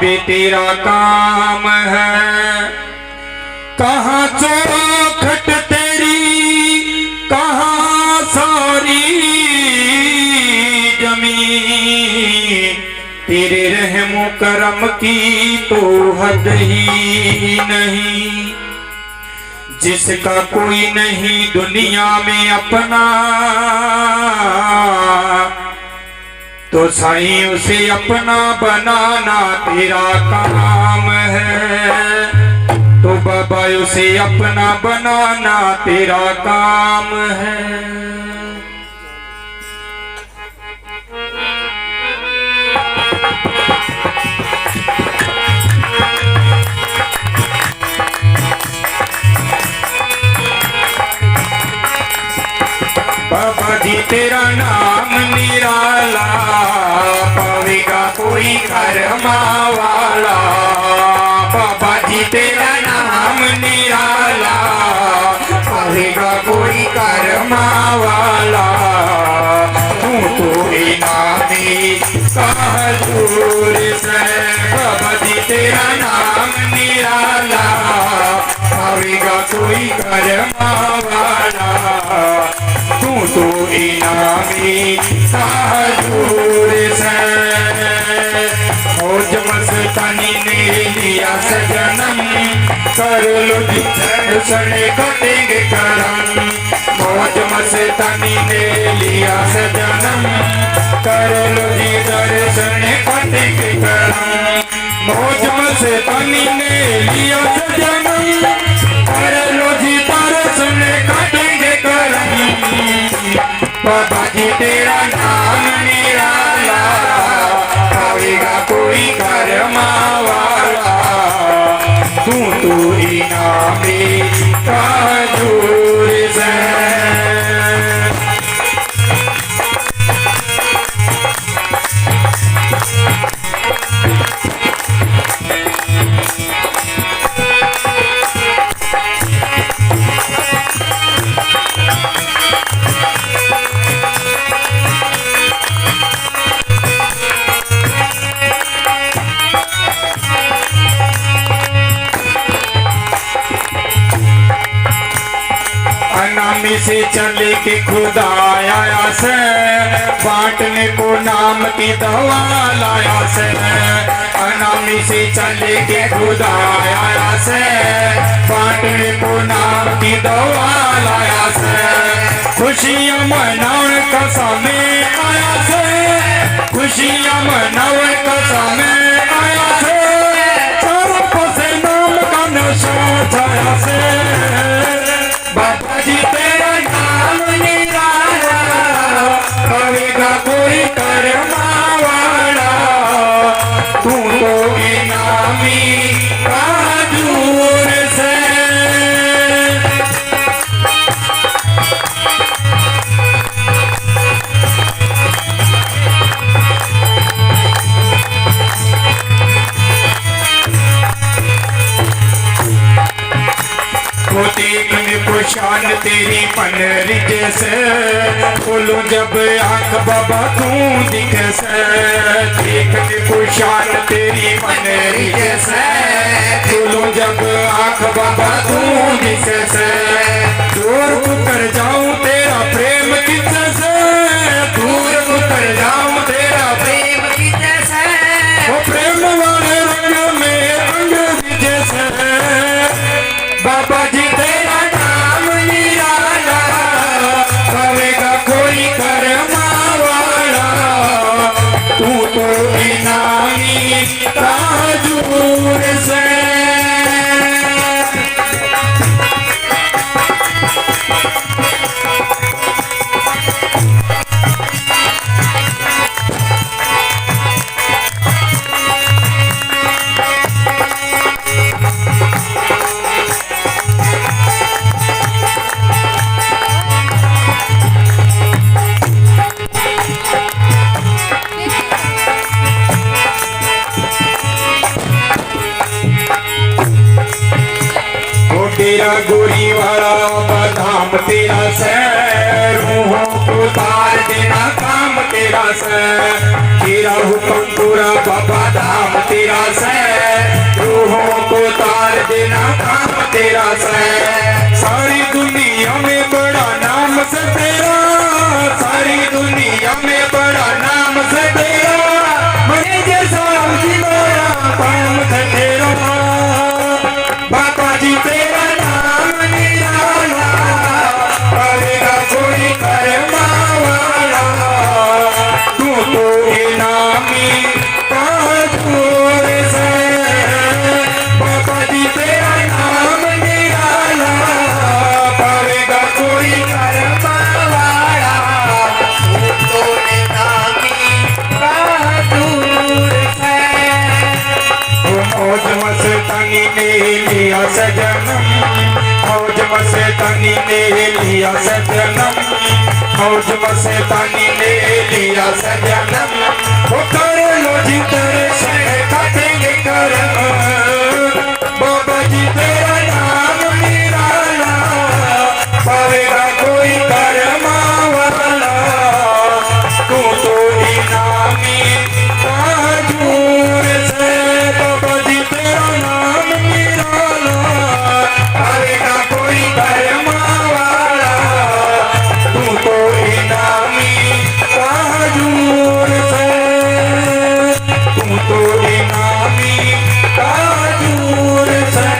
भी तेरा काम है। कहाँ चौखट तेरी कहाँ सारी जमीन तेरे रहमो करम की तो हद ही नहीं। जिसका कोई नहीं दुनिया में अपना तो साईं उसे अपना बनाना तेरा काम है। तो बाबा उसे अपना बनाना तेरा काम है। बाबा जी तेरा नाम निराला पावेगा कोई कर्मा वाला। बाबा जी तेरा नाम निराला पावेगा कोई कर्मा वाला। तू तो इनामी का हजूर से बाबा जी तेरा नाम निराला पावेगा कोई कर्मा वाला। तू तो इनामी का हजूर से। मौज मस्तानी ने लिया सजनम कर लो जी दर्शन कटेंगे करम। मौज मस्तानी ने लिया सजनम कर लो जी दर्शन कटेंगे करम। मौज मस्तानी ने लिया सजनम कर लो जी दर्शन कटेंगे करम। बाबा जी तेरा नाम निराला पावेगा कोई कर्मा वाला। तू तो इनामी का हजूर से। से चल के खुदा आया से, बांटने को नाम की दवा लाया से। अनामी से चल के खुदा आया से, बांटने को नाम की दवा लाया से। खुशियाँ मनाने का समय आया से, खुशियाँ मनाने का समय आया से। चारों पासे नाम का नशा छाया से। बाबा जी तेरा नाम निराला, करेगा कोई करमावाड़ा। तू तो इनामी काजूर से। वो देखने को शान तेरी पनरी जैसे, खोलो जब आंख बाबा तू दिखे से। देखने को शान तेरी पनरी जैसे, खोलो जब आंख बाबा तू दिखे से। दूर उतर जाऊं तेरा प्रेम किससे, दूर उतर जाऊं तेरा प्रेम किससे। वो प्रेम वाले रंग में रंग जैसे। बाबा जी तेरा नाम निराला, करेगा कोई करमावाड़ा। तू तो इनामी काजूर से। तेरा गोरी वाला बादाम तेरा से, रूहों को तार देना काम तेरा से। तेरा हुक्म पूरा बाबा धाम तेरा से, रूहों को तार देना काम तेरा से। सारी दुनिया में बड़ा नाम से तेरा, सारी दुनिया में बड़ा नाम से तेरा। मरे जैसा बड़ा काम है तेरा। बाबा जी तेरा नाम निराला, करेगा कोई करमावाड़ा। तू तो इनामी काजूर से। बाबा जी तेरा नाम निराला, करेगा कोई करमावाड़ा। तू तो इनामी काजूर से। मौज मस्तानी ने लिया सजनम, मौज मस्तानी ने लिया सजनम, मौज मस्तानी ने लिया सजनम। वो कर लो जिधर से काटेंगे करम। बाबा जी तेरा नाम निराला, पावेगा कोई करमावाड़ा। तू तो इनामी काजूर से। बाबा जी तेरा नाम निराला, पावेगा कोई करमावाड़ा। तू तो इनामी काजूर से। तू तो इनामी काजूर से।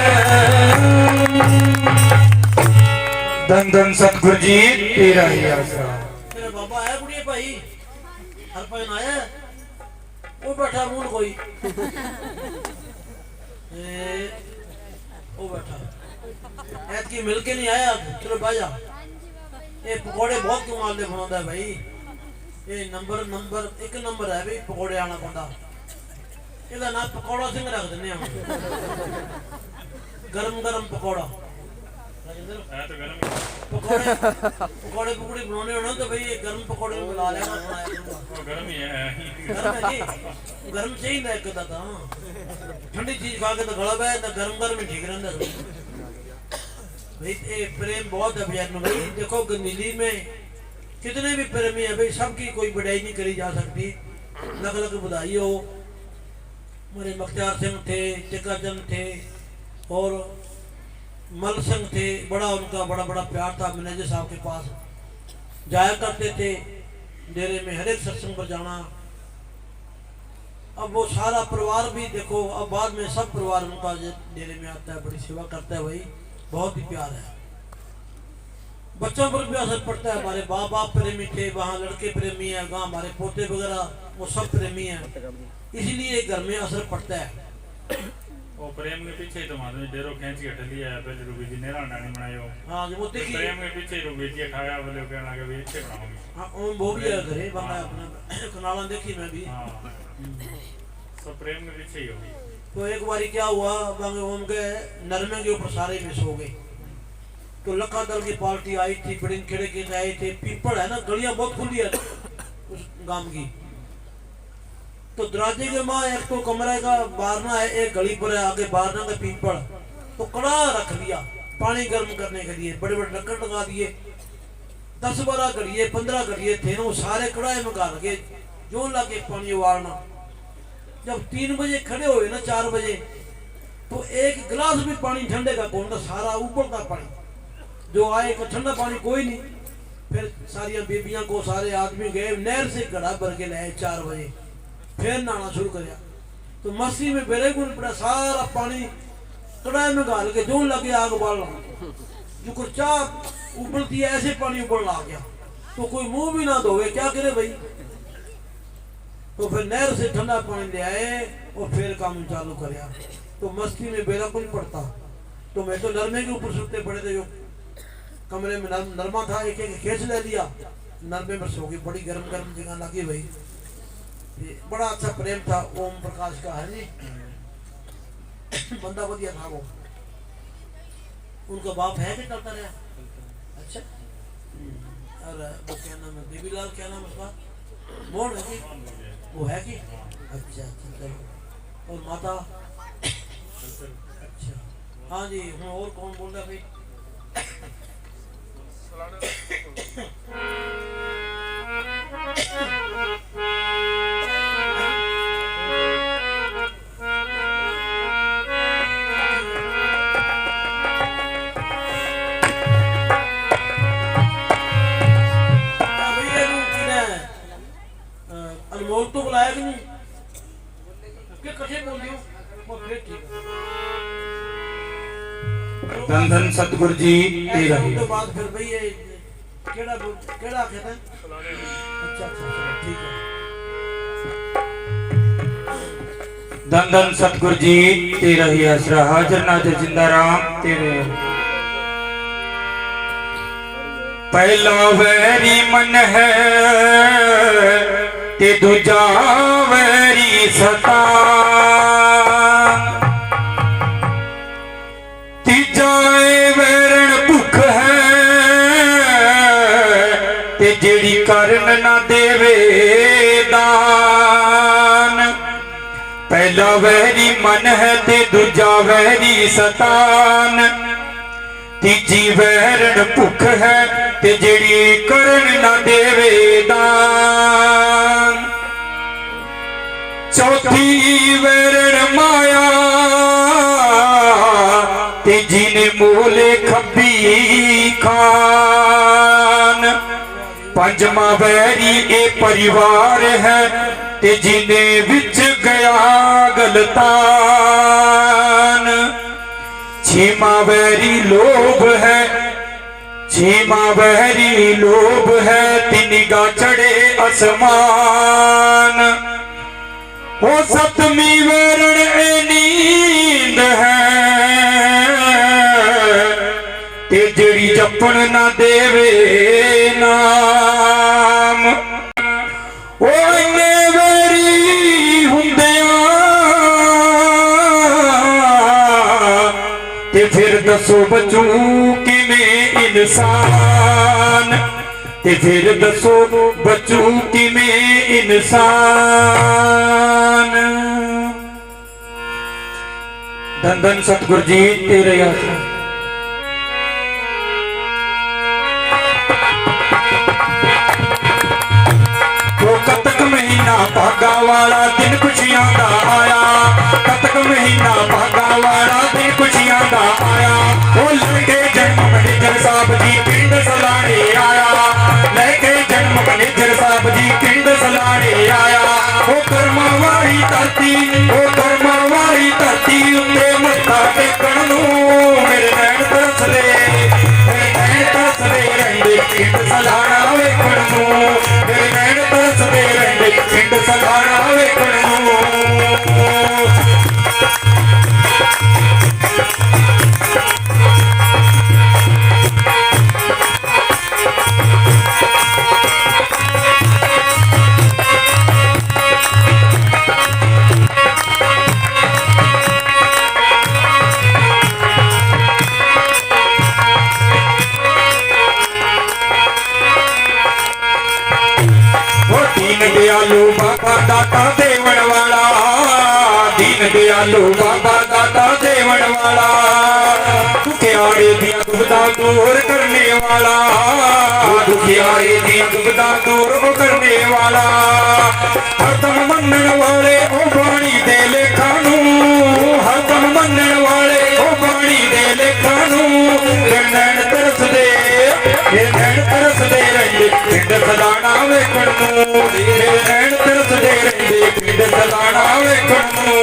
धन धन सतगुरु जी तेरा ही आसरा। मेरे बाबा आया कुड़िए भाई, हर पैन आया वो बैठा मूल कोई वो बैठा ऐत की मिल के नहीं आया। चलो बाजा ये पकौड़े बहुत कमाल दे बनाता है भाई। ये नंबर एक नंबर है भाई पकौड़े आना पौंदा। ਇਹਦਾ ਨਾਮ ਪਕੌੜਾ ਸਿੰਘ ਰੱਖ ਦਿੰਨੇ ਆ। ਗਰਮ ਗਰਮ ਪਕੌੜਾ है तो गर्म पकौड़े पकौड़े पकौड़े बनाने होना तो भाई ये गर्म पकौड़े में मिला लेना बनाया करूंगा। वो गर्म ही है। गर्म है जी, गर्म चाहिए एक दाता। ठंडी चीज खा के तो गला है तो गर्म ही ठीक रहता भाई। ये प्रेम बहुत है भैया भाई। देखो गंदीली में कितने भी प्रेमी है भाई, सबकी कोई बढ़ाई नहीं करी जा सकती। लग लग बधाई हो। मेरे मुख्तार सिंह थे, चिका चंद थे और मल सिंह थे, बड़ा उनका बड़ा बड़ा प्यार था मैनेजर साहब के पास, जाया करते थे डेरे में, हर एक सत्संग पर जाना। अब वो सारा परिवार भी देखो, अब बाद में सब परिवार उनका डेरे में आता है, बड़ी सेवा करता है भाई, बहुत ही प्यार है। बच्चों पर भी असर पड़ता है, हमारे बाप बाप प्रेमी थे, वहाँ लड़के प्रेमी है, वहाँ हमारे पोते वगैरह वो सब प्रेमी हैं, इसीलिए घर में असर पड़ता है। वो प्रेम के पीछे ही तो माधवी डेरो खींच के हट लिया है, पहले रुबी जी नेरा डानी बनायो। हाँ वो देखिए प्रेम के पीछे रुबी जी खाया बोले कहना कि भी अच्छे बनाओगे। हाँ वो भी है घरे बंदा अपना कनाला देखी मैं भी। हाँ सब प्रेम के पीछे ही होगी। तो एक बारी क्या हुआ, बांगे ओम के नरमे के ऊपर सारे में सो गए, तो लखा दल की पार्टी आई थी, बड़ी खेड़े के आए थे, पीपल है ना, गलियां बहुत खुली है उस गांव की, तो दरवाजे के माँ एक तो कमरे का बारना है, एक गली पर है आगे बारना का पीपल, तो कड़ा रख लिया पानी गर्म करने के लिए, बड़े बड़े लकड़ लगा दिए, 10-12 घड़िए 15 घड़िए थे ना, वो सारे कड़ाए में गाल के जो लगे पानी उबालना। जब 3 बजे खड़े हुए ना 4 बजे, तो एक गिलास भी पानी ठंडे का कौन था, सारा उबलता पानी, जो आए को ठंडा पानी कोई नहीं। फिर सारी बीबियां को सारे आदमी गए नहर से घड़ा भर के लाए 4 बजे, फिर नहाना शुरू कर। तो मस्ती में बेरे गुण पड़ा, सारा पानी कड़ाई में गाल के जो लगे आग उबालना, जो कुछ चाह उबलती है ऐसे पानी उबलना आ गया, तो कोई मुंह भी ना धोवे, क्या करे भाई। तो फिर नहर से ठंडा पानी ले आए और फिर काम चालू कराया। तो मस्ती में बेरा कुछ पड़ता, तो मैं तो नरमे के ऊपर सुनते पड़े थे, जो कमरे में नरमा था, एक एक खेच ले लिया, नरमे में सो गई, बड़ी गर्म गर्म जगह लगी भाई। बड़ा अच्छा प्रेम था ओम प्रकाश का, है जी, बंदा बढ़िया था वो। उनका बाप है कि करता रहा? अच्छा, और वो क्या नाम है, देवीलाल क्या नाम उसका, मोहन है कि वो है कि? अच्छा अच्छा चलो। और माता? अच्छा हाँ जी, हूँ और कौन बोल रहा भाई? अनमोल तो बुलाया कि नहीं? क्या कठे बोल दियो? वो फिर ठीक है। धन धन सतगुरु जी तेरा ही। तो बाद फिर भाई ये केड़ा कहता है? अच्छा चलो ठीक है। धन धन सतगुरु जी तेरा ही आसरा, हाजिर नाजिर जिंदा राम तेरे। पहला वैरी मन है ते दूजा वैरी सता, तीजा वैरण भुख है ते जेड़ी करन ना देवे दान। पहला वैरी मन है ते दूजा वैरी सतान, तीजी वैरण भुख है ते जेड़ी करन ना देवे दान। चौथी वैरण माया ते जिने मोले खब्बी खान। पंजमा वैरी ए परिवार है ते जिने विच गया गलतान। छेमा वैरी लोभ है, छेमा वैरी लोभ है ते निगाह चढ़े आसमान। ओ सतमी वैरण ए नींद है ते जड़ी जपन ना देवे नाम। ओ इन्ने वैरी हुंदियां ते फिर दसो बचू किवें इंसान, ते फिर दसो बचू किवें इंसान। धन धन सतगुरु जी तेरे आसरा। तो कतक महीना भागा वाला दिन खुशियां दा आया, कतक महीना भागा वाला दिन खुशियां दा आया। दीन दयालु बाबा दाता देवन वाला दुखियारे दिया दुविधा दूर करने वाला दुखियारे दिया दुविधा दूर करने वाला हरदम मनण वाले ओ बाणी दे लेखा नू हरदम मनण वाले ओ बाणी दे लेखा नू नैन तरसदे रहंदे पिंड सदाना वेखण नू नैन तरसदे रहंदे पिंड सदाना वेखण नू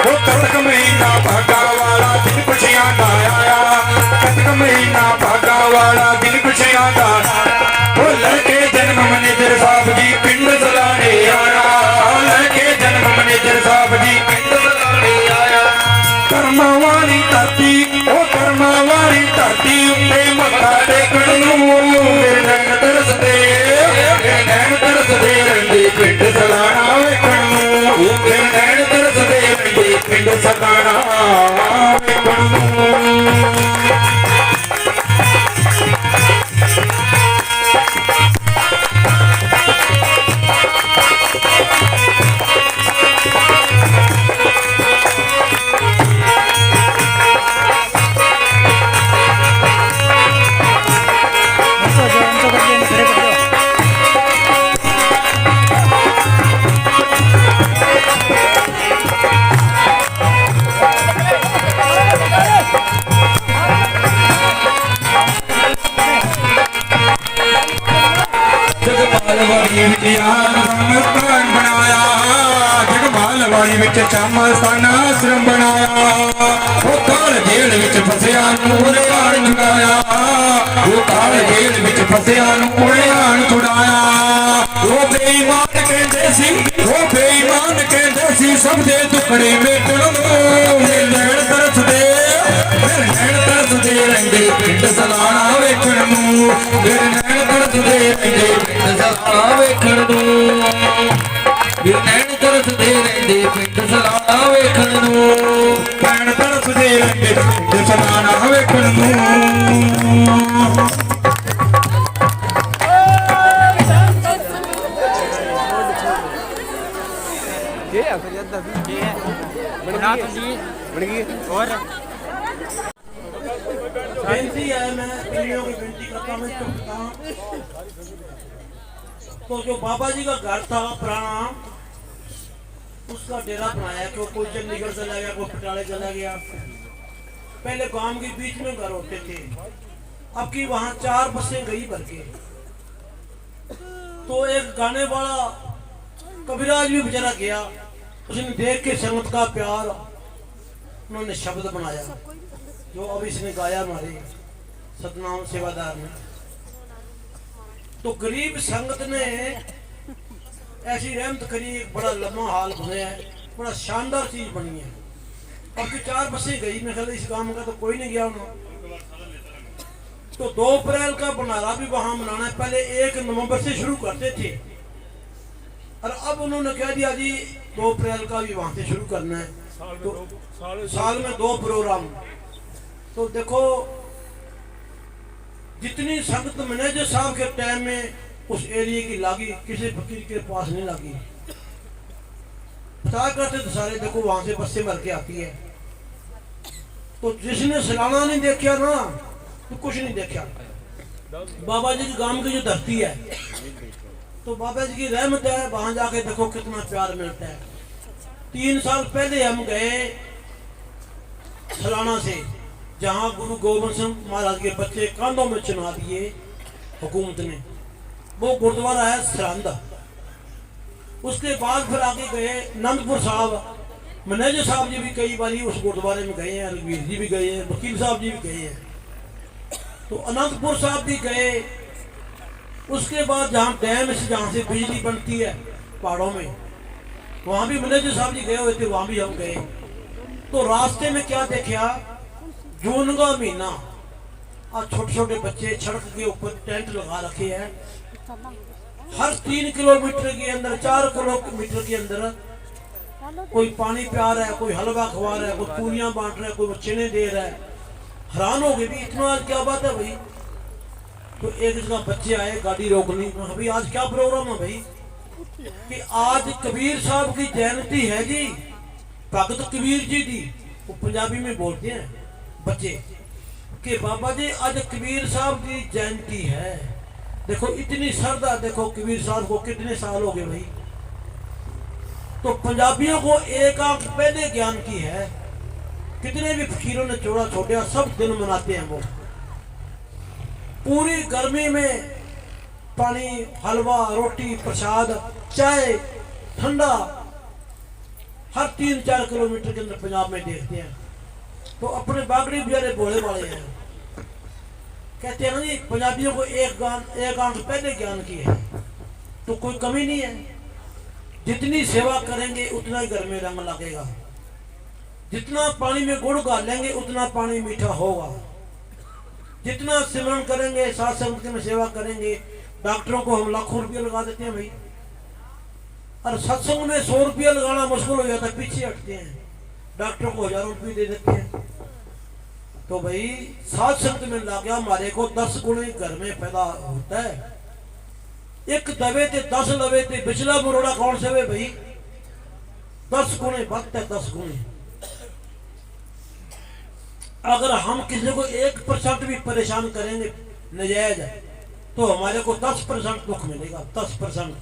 ओ कतक महीना भागा वाला दिन खुशियां दा आया कतक महीना भागा वाला दिन खुशियां दा ओ लड़के जन्म मैनेजर साहब जी पिंड सदाने आया लड़के जन्म मैनेजर साहब जी पिंड सदाने आया कर्मा वाली धरती ओ कर्मा वाली धरती उत्ते मत्था टेकण नूं मेरे नैन तरसदे रहंदे पिंड सदाना वेखण नूं मेरे नैन तरसदे रहंदे पिंड सदाना वेखण नूं चमस्तान आश्रम बनाया वो काल जेल विच फसिया नूर आन छुड़ाया वो काल जेल विच फसिया नूर आन छुड़ाया वो बेईमान कहंदे सी सब दे टुकड़े मेटण मेरे नैन तरसदे रहंदे पिंड सदाना वेखण नूं मेरे नैन तरसदे रहंदे पिंड सदाना वेखण नूं मेरे नैन तरसदे रहंदे पिंड सदाना वेखण नूं नैन तरसदे रहंदे पिंड सदाना वेखण नूं बेनती है मैं पीढ़ियों की बेनती करता हूँ चुपता हूँ। तो जो बाबा जी का घर था पुराना उसका डेरा बनाया कि कोई चंडीगढ़ चला गया कोई पटियाले चला गया। पहले गांव के बीच में घर होते थे अब की वहां 4 बसें गई भर के। तो एक गाने वाला कविराज भी बेचारा गया उसने देख के संगत का प्यार उन्होंने शब्द बनाया जो अब इसने गाया हमारे सतनाम सेवादार ने। तो गरीब संगत ने ऐसी रहमत करी एक बड़ा लम्बा हाल बनाया है बड़ा शानदार चीज बनी है। अब की 4 बसें गई मैं ख्याल इस गांव का तो कोई नहीं गया उन्होंने। तो 2 अप्रैल का भंडारा भी वहां मनाना है। पहले 1 नवंबर से शुरू करते थे और अब उन्होंने कह दिया जी 2 अप्रैल का भी वहां से शुरू करना है। तो साल में 2 प्रोग्राम। तो देखो जितनी संगत मैनेजर साहब के टाइम में उस एरिया की लागी किसी फकीर के पास नहीं लागी। पता करते तो सारे देखो वहां से बसें भर के आती है। तो जिसने सलाना नहीं देखा ना तो कुछ नहीं देखा। बाबा जी के गांव की जो धरती है तो बाबा जी की रहमत है वहां जाके देखो कितना प्यार मिलता है। 3 साल पहले हम गए सलाना से जहां गुरु गोबिंद सिंह महाराज के बच्चे कांधों में चुना दिए हुकूमत ने। वो गुरुद्वारा है सरहंद। उसके बाद फिर आगे गए नंदपुर साहब मैनेजर साहब जी भी कई बारी उस गुरुद्वारे में गए हैं रघुवीर जी भी गए हैं वकील साहब जी भी गए हैं। तो अनंतपुर साहब भी गए। उसके बाद जहाँ डैम से जहाँ से बिजली बनती है पहाड़ों में वहाँ भी मैनेजर साहब जी गए हुए थे वहाँ भी हम गए। तो रास्ते में क्या देखा जून का महीना आज छोटे छोटे बच्चे सड़क के ऊपर टेंट लगा रखे हैं। हर 3 किलोमीटर के अंदर 4 किलोमीटर के अंदर कोई पानी प्या रहा है कोई हलवा खवा रहा है कोई पूरियां बांट रहा है कोई चने दे रहा है। हैरान हो गए भी इतना आज क्या बात है भाई। तो एक जगह बच्चे आए गाड़ी रोक ली भाई आज क्या प्रोग्राम है भाई कि आज कबीर साहब की जयंती है जी भगत कबीर जी दी वो पंजाबी में बोलते हैं बच्चे कि बाबा जी आज कबीर साहब की जयंती है। देखो इतनी श्रद्धा, देखो कबीर साहब को कितने साल हो गए भाई। तो पंजाबियों को एक आंख पहले ज्ञान की है। कितने भी फकीरों ने चोड़ा छोड़ा सब दिन मनाते हैं वो। पूरी गर्मी में पानी, हलवा, रोटी, प्रसाद, चाय, ठंडा हर 3-4 किलोमीटर के अंदर पंजाब में देखते हैं। तो अपने बागड़ी बेचारे भोले वाले हैं। कहते हैं ना जी पंजाबियों को एक आंख पहले ज्ञान की है। तो कोई कमी नहीं है। जितनी सेवा करेंगे उतना ही घर में रंग लगेगा। जितना पानी में गुड़ डालेंगे उतना पानी मीठा होगा। जितना सिमरन करेंगे, साथ संगत में सेवा करेंगे। डॉक्टरों को हम लाखों रुपये लगा देते हैं भाई, और सत्संग में 100 रुपया लगाना मुश्किल हो जाता है, पीछे हटते हैं। डॉक्टरों को हजारों रुपये दे देते हैं। तो भाई साथ संगत में लग गया हमारे को 10 गुणे घर में पैदा होता है। एक दबे थे 10 लवे थे, बिचला मरोड़ा कौन से वे भाई? 10 गुणे बढ़ता है, 10 गुणे। अगर हम किसी को 1% भी परेशान करेंगे नजायज तो हमारे को 10% दुख मिलेगा, 10%।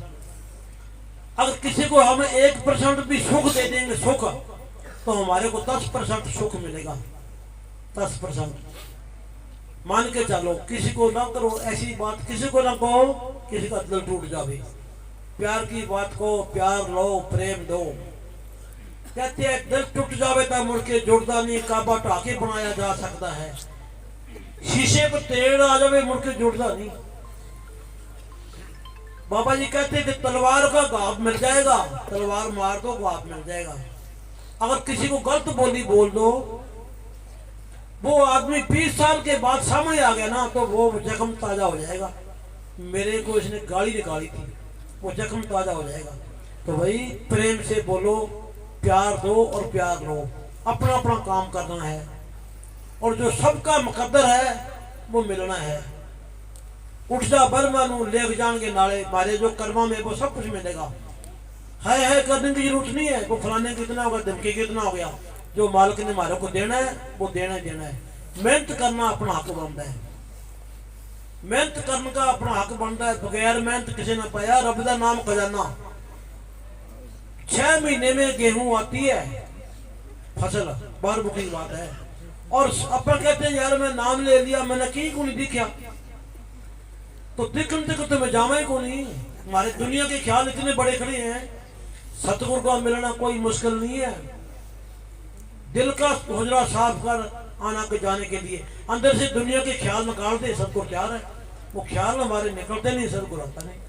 अगर किसी को हम 1% भी सुख दे देंगे सुख, तो हमारे को 10% सुख मिलेगा, 10%। मान के चलो किसी को ना करो ऐसी बात, किसी को ना कहो किसी का दिल टूट जावे। प्यार की बात को प्यार लो, प्रेम दो। कहते हैं दिल टूट जावे तो मुड़ के जुड़ता नहीं, काबा ढाके बनाया जा सकता है। शीशे पर तेड़ आ जावे मुड़ के जुड़ता नहीं। बाबा जी कहते थे तलवार का घाव मिल जाएगा, तलवार मार दो घाव मिल जाएगा। अगर किसी को गलत बोली बोल दो, वो आदमी 20 साल के बाद सामने आ गया ना, तो वो जख्म ताजा हो जाएगा। मेरे को इसने गाली निकाली थी, वो जख्म ताजा हो जाएगा। तो भाई प्रेम से बोलो, प्यार दो और प्यार लो। अपना अपना काम करना है, और जो सबका मुकद्दर है वो मिलना है। उठ जा बर्मा नू ले जाएंगे नाले मारे, जो कर्मा में वो सब कुछ मिलेगा। है करने की जरूरत नहीं है वो फलाने कितना होगा, धमकी कितना हो गया। जो मालिक ने हमारे को देना है वो देना ही देना है। मेहनत करना अपना हक बनता है, मेहनत करने का अपना हक बनता है। बगैर मेहनत किसी ने पाया रब का नाम खजाना। 6 महीने में गेहूं आती है फसल, बार बुकी बात है। और अपन कहते हैं यार मैं नाम ले लिया, मैंने कहीं को नहीं दिखा, तो दिखने तक तो मैं जामा ही को नहीं। हमारे दुनिया के ख्याल इतने बड़े खड़े हैं, सतगुरु का मिलना कोई मुश्किल नहीं है। दिल का हुजरा साफ कर आना के जाने के लिए अंदर से दुनिया के ख्याल निकालते सतगुरु तैयार है। वो ख्याल हमारे निकलते नहीं, सतगुरु आता नहीं।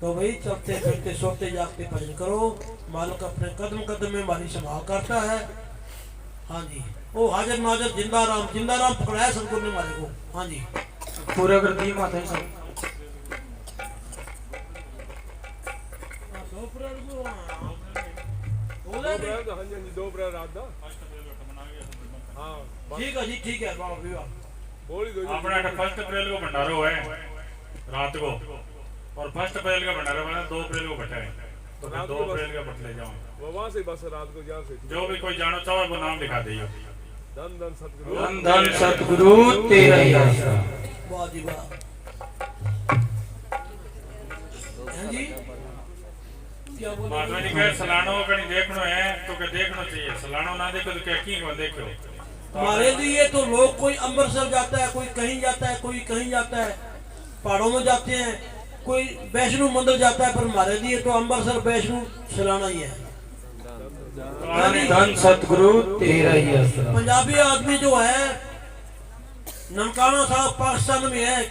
तो भाई चलते फिरते सोते जागते भजन करो। मालिक अपने कदम कदम में हमारी संभाल करता है। हाँ जी, वो हाजिर नाजर जिंदा राम पकड़ाया सतगुरु ने हमारे को। हाँ जी पूरा कर दिए माता जी सब। दो अप्रैल रात दा। हाँ ठीक है जी, ठीक है बाबा विवाह बोल ही दो जी। अपना 1 अप्रैल को भंडारो है रात को, और 1 अप्रैल का भंडारा वाला 2 अप्रैल को बैठा है। तो मैं 2 अप्रैल का बट ले जाऊँ, वो वहाँ से बस रात को जहाँ से जो भी कोई जानो चाहे वो नाम लिखा दीजिए। धन धन सतगुरु, धन धन सतगुरु तेरा ही आसरा। वाह जी वाह। हाँ जी क्या बोल महात्मा जी कहे सलानो कहीं देखना है तो क्या देखना चाहिए, सलानो ना देखो तो क्या की को देखो। हमारे लिए तो लोग कोई अमृतसर जाता है, कोई कहीं जाता है, कोई कहीं जाता है, पहाड़ों में जाते हैं, कोई वैष्णो मंदिर जाता है। पर हमारे लिए तो अमृतसर वैष्णो सलाना ही है। धन सतगुरु तेरा ही आसरा। पंजाबी आदमी जो है ननकाना साहब पाकिस्तान में है,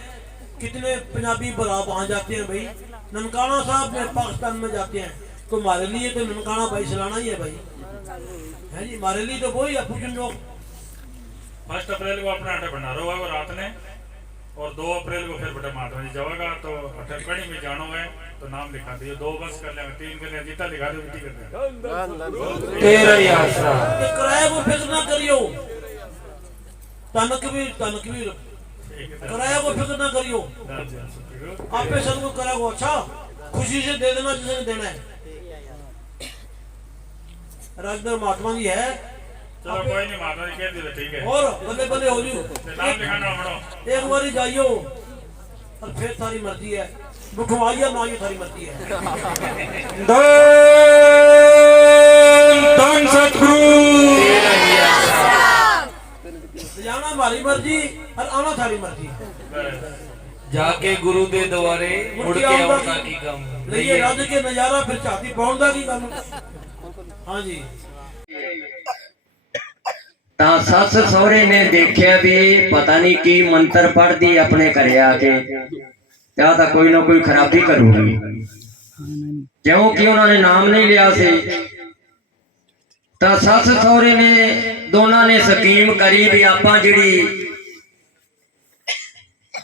कितने पंजाबी भरा वहां जाते हैं भाई। ननकाना साहब में पाकिस्तान में जाते हैं, तो हमारे लिए तो ननकाना भाई सलाना ही है भाई। है जी, हमारे लिए तो वही है पूजन जो। 1 अप्रैल को अपना अठे भंडारो है वो रात ने, और 2 अप्रैल को फिर बेटा महात्मा जी जाएगा। तो अठकड़ी में जानो है तो नाम लिखा दिए, 2 बस कर लेंगे, 3 कर लेंगे, जितना लिखा दो उतनी कर देंगे। धन धन सतगुरु तेरा ही आसरा। किराए को फिक्र ना करियो, तन कबीर किराए को फिक्र ना करियो। आपे सदगुरु कराएगो, अच्छा खुशी से दे देना जिसने देना है। राजदर महात्मा जी है चलो कोई नहीं, माता जी कह दी ठीक है। और बल्ले बल्ले हो जू नाम लिखाना पड़ो। एक बारी जाइयो और फिर थारी मर्जी है, बुठवाइया ना ये थारी मर्जी है। धन सतगुरु जाना हमारी मर्जी और आना थारी मर्जी। जाके गुरु दे द्वारे मुड़ के आउंदा की गम लइए रज के नजारा फिर छाती पाउंदा की गम। हाँ जी। ਤਾਂ ਸੱਸ ਸਹੁਰੇ ਨੇ ਦੇਖਿਆ ਵੀ ਇਹ ਪਤਾ ਨਹੀਂ ਕੀ ਮੰਤਰ ਪੜ੍ਹਦੀ ਆਪਣੇ ਘਰੇ ਆ ਕੇ ਜਾਂ ਤਾਂ ਕੋਈ ਨਾ ਕੋਈ ਖਰਾਬੀ ਕਰੂਗੀ, ਕਿਉਂਕਿ ਉਹਨਾਂ ਨੇ ਨਾਮ ਨਹੀਂ ਲਿਆ ਸੀ। ਤਾਂ ਸੱਸ ਸਹੁਰੇ ਨੇ ਦੋਨਾਂ ਨੇ ਸਕੀਮ ਕਰੀ ਵੀ ਆਪਾਂ ਜਿਹੜੀ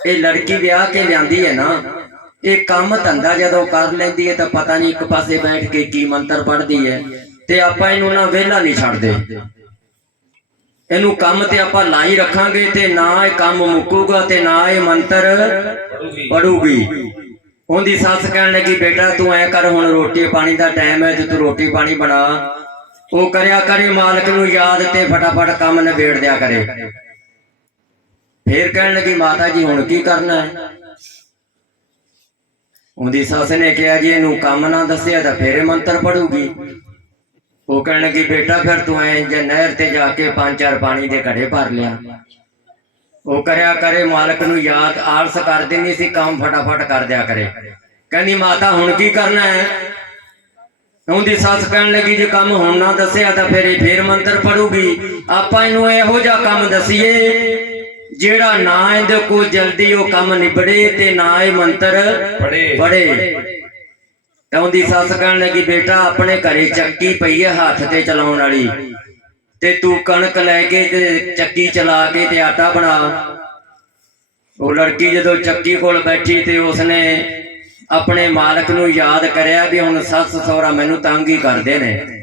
ਇਹ ਲੜਕੀ ਵਿਆਹ ਕੇ ਲਿਆਂਦੀ ਹੈ ਨਾ, ਇਹ ਕੰਮ ਧੰਦਾ ਜਦੋਂ ਕਰ ਲੈਂਦੀ ਹੈ ਤਾਂ ਪਤਾ ਨਹੀਂ ਇੱਕ ਪਾਸੇ ਬੈਠ ਕੇ ਕੀ ਮੰਤਰ ਪੜ੍ਹਦੀ ਹੈ, ਤੇ ਆਪਾਂ ਇਹਨੂੰ ਨਾ ਵਿਹਲਾ ਨਹੀਂ ਛੱਡਦੇ। ਇਹਨੂੰ ਕੰਮ ਤੇ ਆਪਾਂ ਲਾਈ ਰੱਖਾਂਗੇ ਤੇ ਨਾ ਇਹ ਕੰਮ ਮੁੱਕੂਗਾ ਤੇ ਨਾ ਇਹ ਮੰਤਰ ਪੜੂਗੀ। ਉਹਦੀ ਸੱਸ ਕਹਿਣ ਲੱਗੀ ਬੇਟਾ ਤੂੰ ਐ ਕਰ, ਹੁਣ ਰੋਟੀ ਪਾਣੀ ਦਾ ਟਾਈਮ ਹੈ ਤੇ ਤੂੰ ਰੋਟੀ ਪਾਣੀ ਬਣਾ। ਉਹ ਕਰਿਆ ਕਰੇ ਮਾਲਕ ਨੂੰ ਯਾਦ ਤੇ ਫਟਾਫਟ ਕੰਮ ਨਿਬੇੜ ਦਿਆ ਕਰੇ। ਫੇਰ ਕਹਿਣ ਲੱਗੀ ਮਾਤਾ ਜੀ ਹੁਣ ਕੀ ਕਰਨਾ ਹੈ? ਉਹਦੀ ਸੱਸ ਨੇ ਕਿਹਾ ਜੀ ਇਹਨੂੰ ਕੰਮ ਨਾ ਦੱਸਿਆ ਤਾਂ ਫੇਰ ਇਹ ਮੰਤਰ ਪੜੂਗੀ। ਉਹ ਕਹਿਣ ਲੱਗੀ ਬੇਟਾ ਫਿਰ ਤੂੰ ਐ ਜੇ ਨਹਿਰ ਤੇ ਜਾ ਕੇ 5-4 ਪਾਣੀ ਦੇ ਘੜੇ ਭਰ ਲਿਆ। ਉਹ ਕਰਿਆ ਕਰੇ ਮਾਲਕ ਨੂੰ ਯਾਦ, ਆਲਸ ਕਰਦੇ ਨਹੀਂ ਸੀ, ਕੰਮ ਫਟਾਫਟ ਕਰ ਦਿਆ ਕਰੇ। ਕਹਿੰਦੀ ਮਾਤਾ ਹੁਣ ਕੀ ਕਰਨਾ ਹੈ? ਉਹਦੀ ਸੱਸ ਕਹਿਣ ਲੱਗੀ ਜੇ ਕੰਮ ਹੁਣ ਨਾ ਦੱਸਿਆ ਤਾਂ ਫਿਰ ਇਹ ਫੇਰ ਮੰਤਰ ਪੜੂਗੀ। ਆਪਾਂ ਇਹਨੂੰ ਇਹੋ ਜਿਹਾ ਕੰਮ ਦਸੀਏ ਜਿਹੜਾ ਨਾ ਇਹਦੇ ਕੋਲ ਜਲਦੀ ਉਹ ਕੰਮ ਨਿਬੜੇ ਤੇ ਨਾ ਇਹ ਮੰਤਰ ਪੜੇ। ਤਾਂ ਉਹਦੀ ਸੱਸ ਕਹਿਣ ਲੱਗੀ ਬੇਟਾ ਆਪਣੇ ਘਰੇ ਚੱਕੀ ਪਈ ਹੈ ਹੱਥ ਤੇ ਚਲਾਉਣ ਵਾਲੀ, ਤੇ ਤੂੰ ਕਣਕ ਲੈ ਕੇ ਤੇ ਚੱਕੀ ਚਲਾ ਕੇ ਤੇ ਆਟਾ ਬਣਾ। ਉਹ ਲੜਕੀ ਜਦੋਂ ਚੱਕੀ ਕੋਲ ਬੈਠੀ ਤੇ ਉਸਨੇ ਆਪਣੇ ਮਾਲਕ ਨੂੰ ਯਾਦ ਕਰਿਆ ਵੀ ਹੁਣ ਸੱਸ ਸਹੁਰਾ ਮੈਨੂੰ ਤੰਗ ਹੀ ਕਰਦੇ ਨੇ।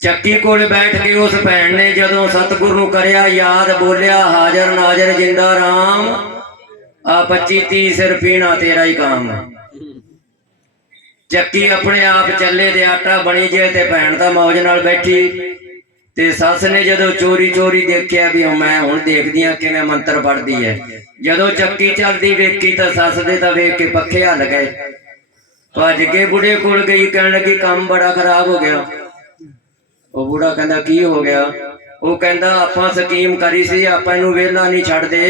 ਚੱਕੀ ਕੋਲ ਬੈਠ ਕੇ ਉਸ ਭੈਣ ਨੇ ਜਦੋਂ ਸਤਿਗੁਰੂ ਨੂੰ ਕਰਿਆ ਯਾਦ, ਬੋਲਿਆ ਹਾਜ਼ਰ ਨਾਜ਼ਰ ਜਿੰਦਾ ਰਾਮ, ਆ 25-30 ਸਿਰ ਪੀਣਾ ਤੇਰਾ ਹੀ ਕਾਮ। ਚੱਕੀ ਆਪਣੇ ਆਪ ਚੱਲੇ ਤੇ ਆਟਾ ਬਣੀ ਜੇ ਤੇ ਭੈਣ ਤਾਂ ਮੌਜ ਨਾਲ ਬੈਠੀ। ਤੇ ਸੱਸ ਨੇ ਜਦੋਂ ਚੋਰੀ ਚੋਰੀ ਦੇਖਿਆ ਵੀ ਮੈਂ ਹੁਣ ਦੇਖਦੀ ਆ ਕਿਵੇਂ ਮੰਤਰ ਪੜਦੀ ਹੈ। ਜਦੋਂ ਚੱਕੀ ਚੱਲਦੀ ਵੇਖੀ ਤਾਂ ਸੱਸ ਦੇ ਤਾਂ ਵੇਖ ਕੇ ਪੱਖੇ ਹੱਲ ਗਏ। ਭੱਜ ਕੇ ਬੁੜੇ ਕੋਲ ਗਈ, ਕਹਿਣ ਲੱਗੀ ਕੰਮ ਬੜਾ ਖਰਾਬ ਹੋ ਗਿਆ। ਉਹ ਬੁੜਾ ਕਹਿੰਦਾ ਕੀ ਹੋ ਗਿਆ? ਉਹ ਕਹਿੰਦਾ ਆਪਾਂ ਸਕੀਮ ਕਰੀ ਸੀ, ਆਪਾਂ ਇਹਨੂੰ ਵਿਹਲਾ ਨਹੀਂ ਛੱਡਦੇ,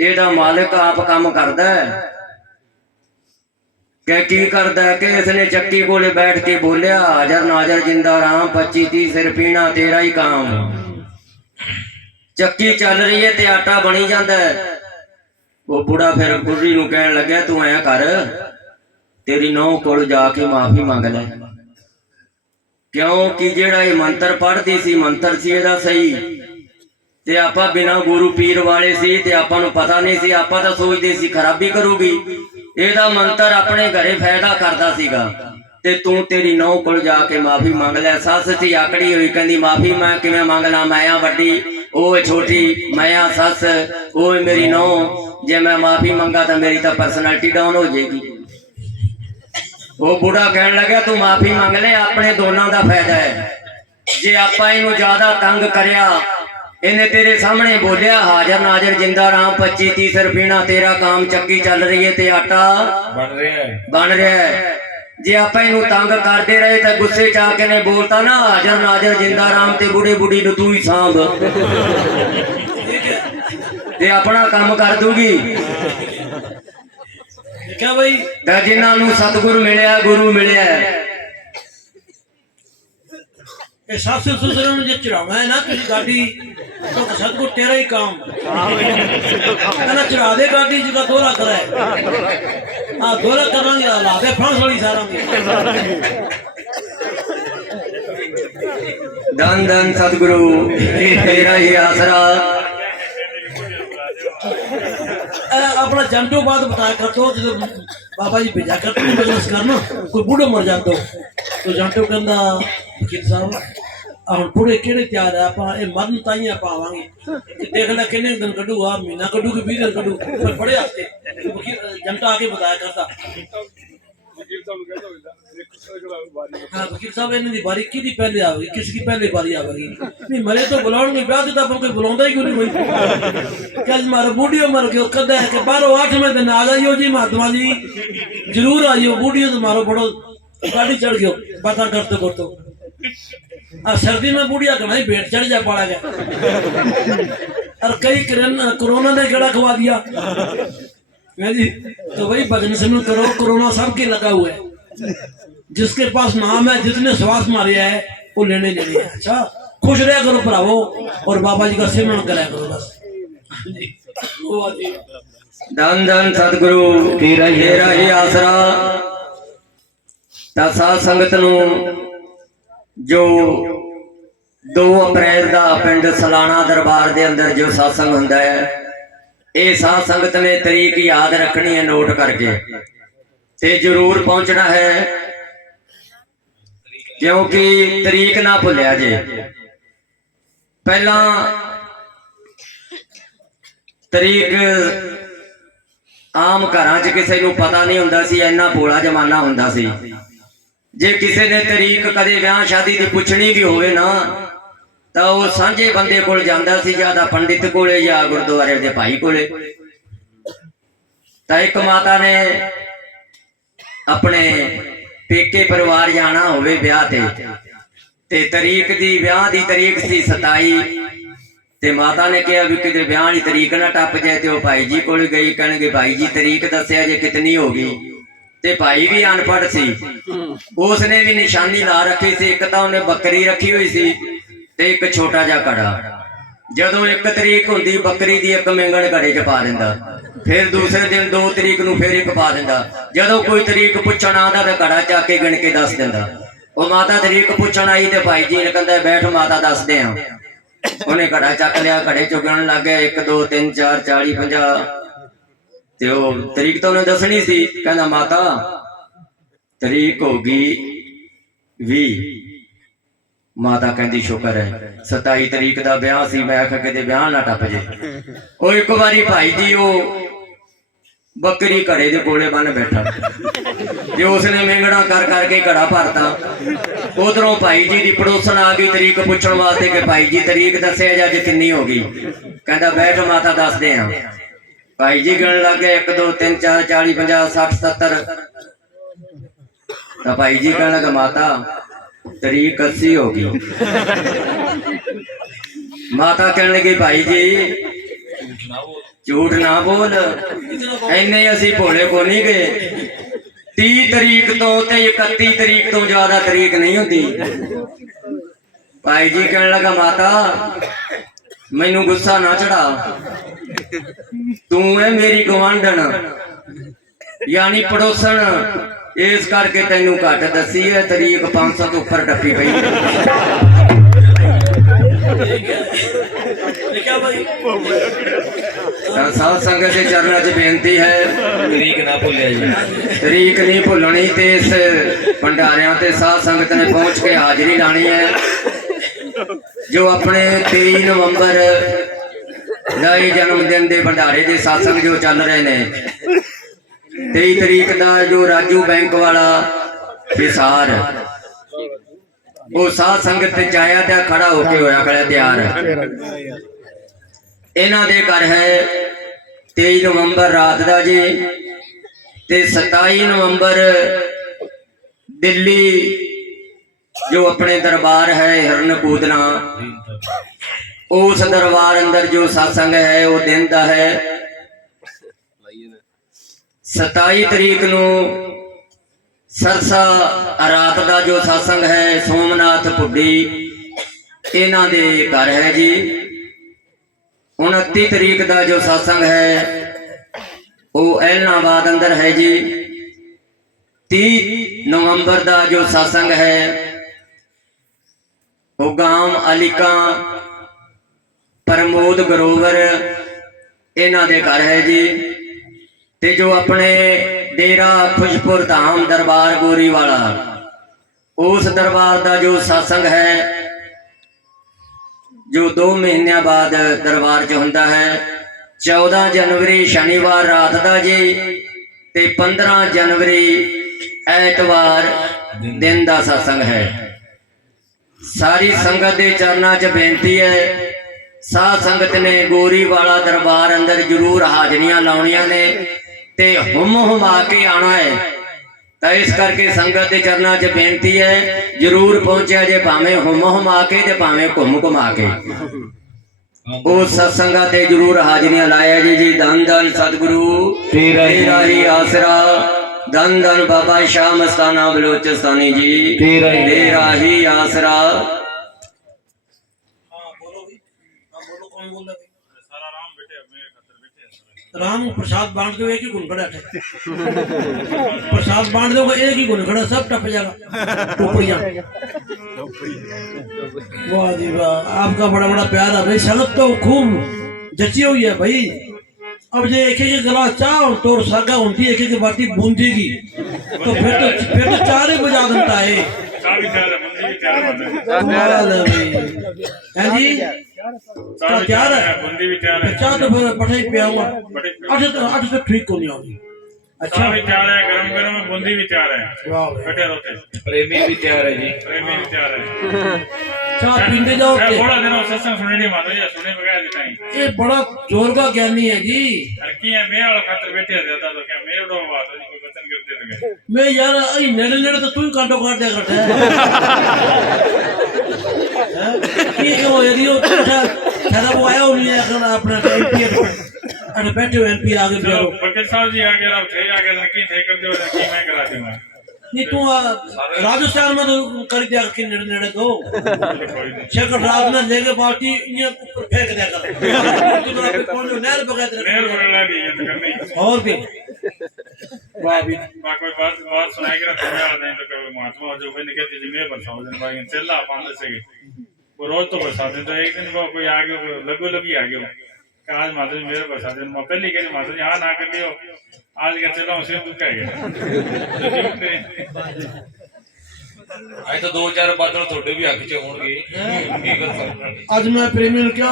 ਇਹਦਾ ਮਾਲਕ ਆਪ ਕੰਮ ਕਰਦਾ ਹੈ। ਕਿ ਕੀ ਕਰਦਾ? ਕਿ ਇਸਨੇ ਚੱਕੀ ਕੋਲੇ ਬੈਠ ਕੇ ਬੋਲਿਆ ਹਾਜ਼ਰ ਨਾਜ਼ਰ ਜਿੰਦਾ ਰਾਮ, 25-30 ਸਿਰ ਪੀਣਾ ਤੇਰਾ ਹੀ ਕਾਮ। ਚੱਕੀ ਚੱਲ ਰਹੀ ਹੈ ਤੇ ਆਟਾ ਬਣੀ ਜਾਂਦਾ ਹੈ। ਉਹ ਬੁੜਾ ਫਿਰ ਬੁੱਢੀ ਨੂੰ ਕਹਿਣ ਲੱਗਿਆ ਤੂੰ ਐ ਕਰ, ਤੇਰੀ ਨੂੰਹ ਕੋਲ ਜਾ ਕੇ ਮਾਫੀ ਮੰਗ ਲੈ, ਕਿਉਂਕਿ ਜਿਹੜਾ ਇਹ ਮੰਤਰ ਪੜ੍ਹਦੀ ਸੀ ਮੰਤਰ ਸੀ ਇਹਦਾ ਸਹੀ, ਤੇ ਆਪਾਂ ਬਿਨਾਂ ਗੁਰੂ ਪੀਰ ਵਾਲੇ ਸੀ ਤੇ ਆਪਾਂ ਨੂੰ ਪਤਾ ਨਹੀਂ ਸੀ। ਆਪਾਂ ਤਾਂ ਸੋਚਦੇ ਸੀ ਖਰਾਬੀ ਕਰੂਗੀ, ਇਹਦਾ ਮੰਤਰ ਆਪਣੇ ਘਰੇ ਫਾਇਦਾ ਕਰਦਾ ਸੀਗਾ। ਤੇ ਤੂੰ ਤੇਰੀ ਨੂੰਹ ਕੋਲ ਜਾ ਕੇ ਮਾਫੀ ਮੰਗ ਲੈ। ਸੱਸ ਸੀ ਆਕੜੀ ਹੋਈ, ਕਹਿੰਦੀ ਮਾਫੀ ਮੈਂ ਕਿਵੇਂ ਮੰਗ ਲਾਂ? ਮੈਂ ਆ ਵੱਡੀ, ਉਹ ਛੋਟੀ, ਮੈਂ ਆ ਸੱਸ, ਉਹ ਮੇਰੀ ਨੂੰਹ। ਜੇ ਮੈਂ ਮਾਫੀ ਮੰਗਾ ਤਾਂ ਮੇਰੀ ਤਾਂ ਪਰਸਨੈਲਿਟੀ ਡਾਊਨ ਹੋ ਜਾਏਗੀ। ਉਹ ਬੁੜਾ ਕਹਿਣ ਲੱਗਾ ਤੂੰ ਮਾਫੀ ਮੰਗ ਲੈ, ਆਪਣੇ ਦੋਨਾਂ ਦਾ ਫਾਇਦਾ ਹੈ। ਜੇ ਆਪਾਂ ਇਹਨੂੰ ਜ਼ਿਆਦਾ ਤੰਗ ਕਰਿਆ, ਇਹਨੇ ਤੇਰੇ ਸਾਹਮਣੇ ਬੋਲਿਆ ਹਾਜ਼ਰ ਨਾਜ਼ਰ ਜਿੰਦਾ ਰਾਮ, 25-30 ਸਿਰ ਪੀਣਾ ਤੇਰਾ ਕਾਮ। ਚੱਕੀ ਚੱਲ ਰਹੀ ਹੈ ਤੇ ਆਟਾ ਬਣ ਰਿਹਾ ਹੈ। ਜੇ ਆਪਾਂ ਇਹਨੂੰ ਤੰਗ ਕਰਦੇ ਰਹੇ ਤਾਂ ਗੁੱਸੇ ਚ ਆ ਕੇ ਨੇ ਬੋਲਤਾ ਨਾ ਹਾਜ਼ਰ ਨਾਜ਼ਰ ਜਿੰਦਾ ਰਾਮ, ਤੇ ਬੁੜੇ ਬੁੜੀ ਨੂੰ ਤੂੰ ਹੀ ਸਾਂਭ ਤੇ ਆਪਣਾ ਕੰਮ ਕਰ ਦੂਗੀ। ਦੇਖਿਆ ਬਈ, ਤਾਂ ਜਿਨ੍ਹਾਂ ਨੂੰ ਸਤਿਗੁਰੂ ਮਿਲਿਆ, ਗੁਰੂ ਮਿਲਿਆ, ਇਹ ਸੱਸ ਸਸੁਰ ਨੂੰ ਜੇ ਚੜਾਉਣਾ ਹੈ ਨਾ ਤੁਸੀਂ ਗਾਡੀ, ਤਾਂ ਸਤਿਗੁਰ ਤੇਰਾ ਹੀ ਕੰਮ। ਕਹਿੰਦਾ ਚੜਾ ਦੇ ਗਾਡੀ ਜਿਹਦਾ 2 ਲੱਖ ਦਾ ਹੈ। ਆ 2 ਲੱਖ ਕਰਾਂਗੇ, ਲਾ ਦੇ ਫਾਂਸ ਵਾਲੀ ਸਾਰਾਂਗੇ। ਧੰਨ ਧੰਨ ਸਤਿਗੁਰੂ, ਇਹ ਤੇਰਾ ਹੀ ਆਸਰਾ। अपना जंटो बाद बताया करते हो, जो बाबा जी भेजा करते हो बिजनेस करना, कोई बूढ़ा मर जाता हो तो जंटो कहना वकील साहब हम पूरे केड़े तैयार है, आप मरन ताई आप आवांगे, देख ला किन्ने दिन कड्डूगा, महीना कड्डू कि 20 दिन कड्डू, पर बड़े हफ्ते वकील जंटा आके बताया करता। ਵਕੀਲ ਸਾਹਿਬ ਨੂੰ ਕਹਿੰਦਾ ਹੁੰਦਾ ਦੇਖੋ ਕਿਹੜਾ ਵਾਰੀ हाँ वकील साहब इन्हों की बारी की पहले आवेगी, किसकी पहले बारी आवेगी? नहीं मरे तो बुलाओगे ब्याह तो अपन कोई बुलाता ही क्यों नहीं कोई? क्या मारो बूढ़ियो मर गयो कद है कि 12-8वें दिन आ जाइयो जी महात्मा जी, जरूर आइयो। बूढ़ियो तो मारो बड़ो गाड़ी चढ़ गयो बात करते करते। सर्दी में बूढ़िया घना ही भेंट चढ़ जा पड़ा गया और कई कोरोना ने गड़ा खवा दिया है जी। तो वही भजन सुनो करो, कोरोना सबके लगा हुआ है, जिसके पास नाम है, जितने श्वास मारे है वो लेने लेने हैं। अच्छा खुश रहा करो भरावो और बाबा जी का सिमरन करा करो बस। धन धन सतगुरु तेरा ही आसरा। ਤਾਂ ਸਾਧ ਸੰਗਤ ਨੂੰ ਜੋ 2 ਅਪ੍ਰੈਲ ਦਾ ਪਿੰਡ ਸਲਾਣਾ ਦਰਬਾਰ ਦੇ ਅੰਦਰ ਜੋ satsang ਹੁੰਦਾ ਹੈ, ਇਹ ਸਾਧ ਸੰਗਤ ਨੇ ਤਰੀਕ ਯਾਦ ਰੱਖਣੀ ਹੈ ਨੋਟ ਕਰਕੇ ਤੇ ਜ਼ਰੂਰ ਪਹੁੰਚਣਾ ਹੈ, ਕਿਉਂਕਿ ਤਰੀਕ ਨਾ ਭੁੱਲਿਆ ਜੇ। ਪਹਿਲਾਂ ਤਰੀਕ ਆਮ ਘਰਾਂ 'ਚ ਕਿਸੇ ਨੂੰ ਪਤਾ ਨਹੀਂ ਹੁੰਦਾ ਸੀ, ਇੰਨਾ ਭੋਲਾ ਜ਼ਮਾਨਾ ਹੁੰਦਾ ਸੀ। ਜੇ ਕਿਸੇ ਨੇ ਤਰੀਕ ਕਦੇ ਵਿਆਹ ਸ਼ਾਦੀ ਦੀ ਪੁੱਛਣੀ ਵੀ ਹੋਵੇ ਨਾ ਤਾਂ ਉਹ ਸਾਂਝੇ ਬੰਦੇ ਕੋਲ ਜਾਂਦਾ ਸੀ, ਜਾਂ ਤਾਂ ਪੰਡਿਤ ਕੋਲੇ ਜਾਂ ਗੁਰਦੁਆਰੇ ਦੇ ਭਾਈ ਕੋਲੇ। ਤਾਂ ਇੱਕ ਮਾਤਾ ਨੇ ਆਪਣੇ ਪੇਕੇ ਪਰਿਵਾਰ ਜਾਣਾ ਹੋਵੇ ਵਿਆਹ ਤੇ ਤਰੀਕ ਦੀ ਵਿਆਹ ਦੀ ਤਰੀਕ ਸੀ 27 ਤੇ ਮਾਤਾ ਨੇ ਕਿਹਾ ਵੀ ਕਿਤੇ ਵਿਆਹ ਵਾਲੀ ਤਰੀਕ ਨਾ ਟੱਪ ਜਾਏ। ਤੇ ਉਹ ਭਾਈ ਜੀ ਕੋਲ ਗਈ, ਕਹਿਣਗੇ ਭਾਈ ਜੀ ਤਰੀਕ ਦੱਸਿਆ ਜੇ ਕਿਤਨੀ ਹੋ ਗਈ। ਤੇ ਭਾਈ ਵੀ ਅਨਪੜ੍ਹ ਸੀ, ਉਸਨੇ ਵੀ ਨਿਸ਼ਾਨੀ ਲਾ ਰੱਖੀ ਸੀ। ਇੱਕ ਤਾਂ ਉਹਨੇ ਬੱਕਰੀ ਰੱਖੀ ਹੋਈ ਸੀ ਤੇ ਇੱਕ ਛੋਟਾ ਜਿਹਾ ਘੜਾ। ਜਦੋਂ 1 ਤਰੀਕ ਹੁੰਦੀ ਬੱਕਰੀ ਦੀ ਇੱਕ ਮਿੰਗਣ ਘੜੇ 'ਚ ਪਾ ਦਿੰਦਾ, ਫਿਰ ਦੂਸਰੇ ਦਿਨ 2 ਤਰੀਕ ਨੂੰ ਫਿਰ ਇੱਕ ਪਾ ਦਿੰਦਾ। ਜਦੋਂ ਕੋਈ ਤਰੀਕ ਪੁੱਛਣ ਆਉਂਦਾ ਤਾਂ ਘੜਾ ਚੱਕ ਕੇ ਗਿਣ ਕੇ ਦੱਸ ਦਿੰਦਾ। ਉਹ ਮਾਤਾ ਤਰੀਕ ਪੁੱਛਣ ਆਈ ਤੇ ਭਾਈ ਜੀ ਨੇ ਕਹਿੰਦਾ ਬੈਠ ਮਾਤਾ ਦੱਸਦੇ ਆ। ਉਹਨੇ ਘੜਾ ਚੱਕ ਲਿਆ, ਘੜੇ ਚੋਂ ਗਿਣਨ ਲੱਗ ਗਿਆ 1 2 3 4 40 50 ਤੇ ਉਹ ਤਰੀਕ ਤਾਂ ਉਹਨੇ ਦੱਸਣੀ ਸੀ। ਕਹਿੰਦਾ ਮਾਤਾ ਤਰੀਕ ਹੋ ਗਈ 20। ਮਾਤਾ ਕਹਿੰਦੀ ਸ਼ੁਕਰ ਹੈ 27 ਤਰੀਕ ਦਾ ਵਿਆਹ ਸੀ, ਮੈਂ ਆਖਿਆ ਕਿਤੇ ਵਿਆਹ ਨਾ ਟੱਪ ਜੇ। ਉਹ ਇੱਕ ਵਾਰੀ ਭਾਈ ਜੀ ਉਹ ਬੱਕਰੀ ਘੜੇ ਦੇ ਕੋਲੇ ਬੰਨ ਬੈਠਾ ਤੇ ਉਸਨੇ ਮਿੰਗਣਾ ਕਰ ਕਰਕੇ ਘੜਾ ਭਰਤਾ। ਉਧਰੋਂ ਭਾਈ ਜੀ ਦੀ ਪੜੋਸਣ ਆ ਗਈ ਤਰੀਕ ਪੁੱਛਣ ਵਾਸਤੇ ਕਿ ਭਾਈ ਜੀ ਤਰੀਕ ਦੱਸਿਆ ਜਾਂ ਅੱਜ ਕਿੰਨੀ ਹੋ ਗਈ। ਕਹਿੰਦਾ ਬੈਠ ਮਾਤਾ ਦੱਸਦੇ ਆ। ਭਾਈ ਜੀ ਗਿਣਨ ਲੱਗ ਗਏ 1 2 3 4 40 50 60 70। ਤਾਂ ਭਾਈ ਜੀ ਕਹਿਣ ਲੱਗਾ ਮਾਤਾ ਤਰੀਕ 80 ਹੋ ਗਈ। ਮਾਤਾ ਕਹਿਣ ਲੱਗੀ ਭਾਈ ਜੀ ਝੂਠ ਨਾ ਬੋਲ, ਇੰਨੇ ਅਸੀਂ ਭੋਲੇ ਕੋ ਨਹੀਂ ਗਏ। 30 ਤਰੀਕ ਤੋਂ ਤੇ 31 ਤਰੀਕ ਤੋਂ ਜ਼ਿਆਦਾ ਤਰੀਕ ਨਹੀਂ ਹੁੰਦੀ। ਭਾਈ ਜੀ ਕਹਿਣ ਲੱਗਾ ਮਾਤਾ ਮੈਨੂੰ ਗੁੱਸਾ ਨਾ ਚੜਾ, ਤੂੰ ਹੈ ਮੇਰੀ ਗਵਾਂਢਣ ਯਾਨੀ ਪੜੋਸਣ, ਇਸ ਕਰਕੇ ਤੈਨੂੰ ਘੱਟ ਦੱਸੀ ਹੈ। ਤਰੀਕ 500 ਤੋਂ ਉੱਪਰ ਟੱਪੀ ਪਈ। ਤਾਂ ਸਾਧ ਸੰਗਤ ਦੇ ਚਰਨਾਂ 'ਚ ਬੇਨਤੀ ਹੈ ਤਰੀਕ ਨਾ ਭੁੱਲਿਆ ਜੀ। ਤਰੀਕ ਨਹੀਂ ਭੁੱਲਣੀ ਤੇ ਇਸ ਭੰਡਾਰਿਆਂ ਤੇ ਸਾਧ ਸੰਗਤ ਨੇ ਪਹੁੰਚ ਕੇ ਹਾਜ਼ਰੀ ਲਾਣੀ ਹੈ। ਜੋ ਆਪਣੇ 23 ਨਵੰਬਰ ਦਾ ਜਨਮ ਦਿਨ ਦੇ ਭੰਡਾਰੇ ਦੇ satsang ਜੋ ਚੱਲ ਰਹੇ ਨੇ, 23 ਤਰੀਕ ਦਾ ਜੋ ਰਾਜੂ ਬੈਂਕ ਵਾਲਾ ਹਿਸਾਰ, ਉਹ ਸਾਧ ਸੰਗਤ ਤੇ ਜਾਇਆ ਤੇ ਖੜਾ ਹੋ ਕੇ ਹੋਇਆ ਖੜਾ ਤਿਆਰ। ਇਹਨਾਂ ਦੇ ਘਰ ਹੈ 23 ਨਵੰਬਰ ਰਾਤ ਦਾ ਜੀ ਤੇ 27 ਨਵੰਬਰ ਦਿੱਲੀ ਜੋ ਆਪਣੇ ਦਰਬਾਰ ਹੈ ਹਿਰਨਕੂਦਨਾ, ਉਸ ਦਰਬਾਰ ਅੰਦਰ ਜੋ satsang ਹੈ ਉਹ ਦਿਨ ਦਾ ਹੈ। 27 ਤਰੀਕ ਨੂੰ ਸਰਸਾ ਰਾਤ ਦਾ ਜੋ satsang ਹੈ ਸੋਮਨਾਥ ਪੁੱਡੀ ਇਹਨਾਂ ਦੇ ਘਰ ਹੈ ਜੀ। 29 ਤਰੀਕ ਦਾ ਜੋ satsang ਹੈ ਉਹ ਐਲਨਾਬਾਦ ਅੰਦਰ ਹੈ ਜੀ। 30 ਨਵੰਬਰ ਦਾ ਜੋ satsang ਹੈ ਉਹ ਗਾਮ ਅਲੀਕਾ ਪ੍ਰਮੋਦ ਗਰੋਵਰ ਇਹਨਾਂ ਦੇ ਘਰ ਹੈ ਜੀ। ਤੇ ਜੋ ਆਪਣੇ ਡੇਰਾ ਖੁਸ਼ਪੁਰ ਧਾਮ ਦਰਬਾਰ ਗੋਰੀ ਵਾਲਾ, ਉਸ ਦਰਬਾਰ ਦਾ ਜੋ satsang ਹੈ ਜੋ 2 ਮਹੀਨਿਆਂ ਬਾਅਦ ਦਰਬਾਰ 'ਚ ਹੁੰਦਾ ਹੈ, 14 ਜਨਵਰੀ ਸ਼ਨੀਵਾਰ ਰਾਤ ਦਾ ਜੀ ਤੇ 15 ਜਨਵਰੀ ਐਤਵਾਰ ਦਿਨ ਦਾ ਸਤਸੰਗ ਹੈ। ਸਾਰੀ ਸੰਗਤ ਦੇ ਚਰਨਾਂ 'ਚ ਬੇਨਤੀ ਹੈ, ਸਾਧ ਸੰਗਤ ਨੇ ਗੋਰੀ ਵਾਲਾ ਦਰਬਾਰ ਅੰਦਰ ਜ਼ਰੂਰ ਹਾਜ਼ਰੀਆਂ ਲਾਉਣੀਆਂ ਨੇ ਤੇ ਹੁਮਾ ਕੇ ਆਉਣਾ ਹੈ। ਤਾਂ ਇਸ ਕਰਕੇ ਸੰਗਤ ਦੇ ਚਰਨਾਂ 'ਚ ਬੇਨਤੀ ਹੈ, ਜ਼ਰੂਰ ਪਹੁੰਚਿਆ ਜੇ, ਭਾਵੇਂ ਹੁਮਾ ਕੇ ਤੇ ਭਾਵੇਂ ਘੁਮਾ ਕੇ। ਉਸ ਸਤਸੰਗਾਂ ਤੇ ਜ਼ਰੂਰ ਹਾਜ਼ਰੀਆਂ ਲਾਇਆ ਜੀ। ਧੰਨ ਧੰਨ ਸਤਿਗੁਰੂ ਤੇਰਾ ਹੀ ਆਸਰਾ, ਧੰਨ ਧੰਨ ਬਾਬਾ ਸ਼ਾਹ ਮਸਤਾਨਾ ਬਲੋਚਿਸਤਾਨੀ ਜੀ, ਤੇਰਾ ਹੀ ਆਸਰਾ। सारा राम बेटे मेरे खातर बेटे राम प्रसाद बांट दो, एक ही गुण खड़ा है। प्रसाद बांट दो, एक ही गुण खड़ा, सब टप जाएगा। टोपड़ियाँ। वाह जी वाह, आपका बड़ा बड़ा प्यार है भाई। संगत तो खूब जची हुई है भाई। अब ये एक एक गिलास चाह और तोड़ सागा होती है, एक एक बाटी बूंदी की, तो फिर तो चार ही बजा देता है। चाह भी तैयार है, बूंदी भी तैयार है, हैं जी? चाह भी तैयार है, बूंदी भी तैयार है, चाह तो फिर पठाई पे आऊंगा। अठ तो ठीक को नहीं होगी। अच्छा चाह भी तैयार है, गरम गरम बूंदी भी तैयार है, वाह भाई। बेटे रोते प्रेमी भी तैयार है जी। प्रेमी भी तैयार है। चाह पीते जाओ मैं के। थोड़ा दिन सत्संग सुनने नहीं मानो ये सुने बगैर देता ही ये बड़ा जोर का ज्ञानी है जी। अरे की है मैं वाला खातर बैठे रहता तो क्या मैं उड़ो बात है कोई वचन करते तो क्या मैं यार आई नेड़े नेड़े तो तू ही कांटो काट दिया करता है। ये वो यदि वो ठहरा वो आया नहीं है अपना एमपी अरे बैठे हो एमपी आगे चलो फिरो वकील साहब जी आगे रहो थे आगे की थे कर दो की मैं करा दूंगा नहीं तू राजस्थान में तो कर दिया कि नेड़े नेड़े तो कोई नहीं शेखर राज में लेके पार्टी ये ऊपर फेंक दिया कर तू तो अभी कौन जो नहर बगैर मेर बरला नहीं ये तो करनी और भी वाह भी कोई बात सुनाई कर तुम्हें आ नहीं तो कोई महात्मा जो कोई निकल जी मैं बताऊं दिन भाई चला पान से वो रोज तो बरसात है तो एक दिन को कोई आगे लगो लगी आगे आज माता जी मेरे बरसात दिन मैं पहली कह माता जी हाँ ना कर लियो आज के चला उसे दुख है ਅੱਜ ਤਾਂ 2-4 ਬਾਦਲ ਤੁਹਾਡੇ ਵੀ ਹੱਕ 'ਚ ਹੋਣਗੇ, ਕੀ ਕਰ ਸਕਦੇ। ਅੱਜ ਮੈਂ ਪ੍ਰੇਮੀ ਨੂੰ ਕਿਹਾ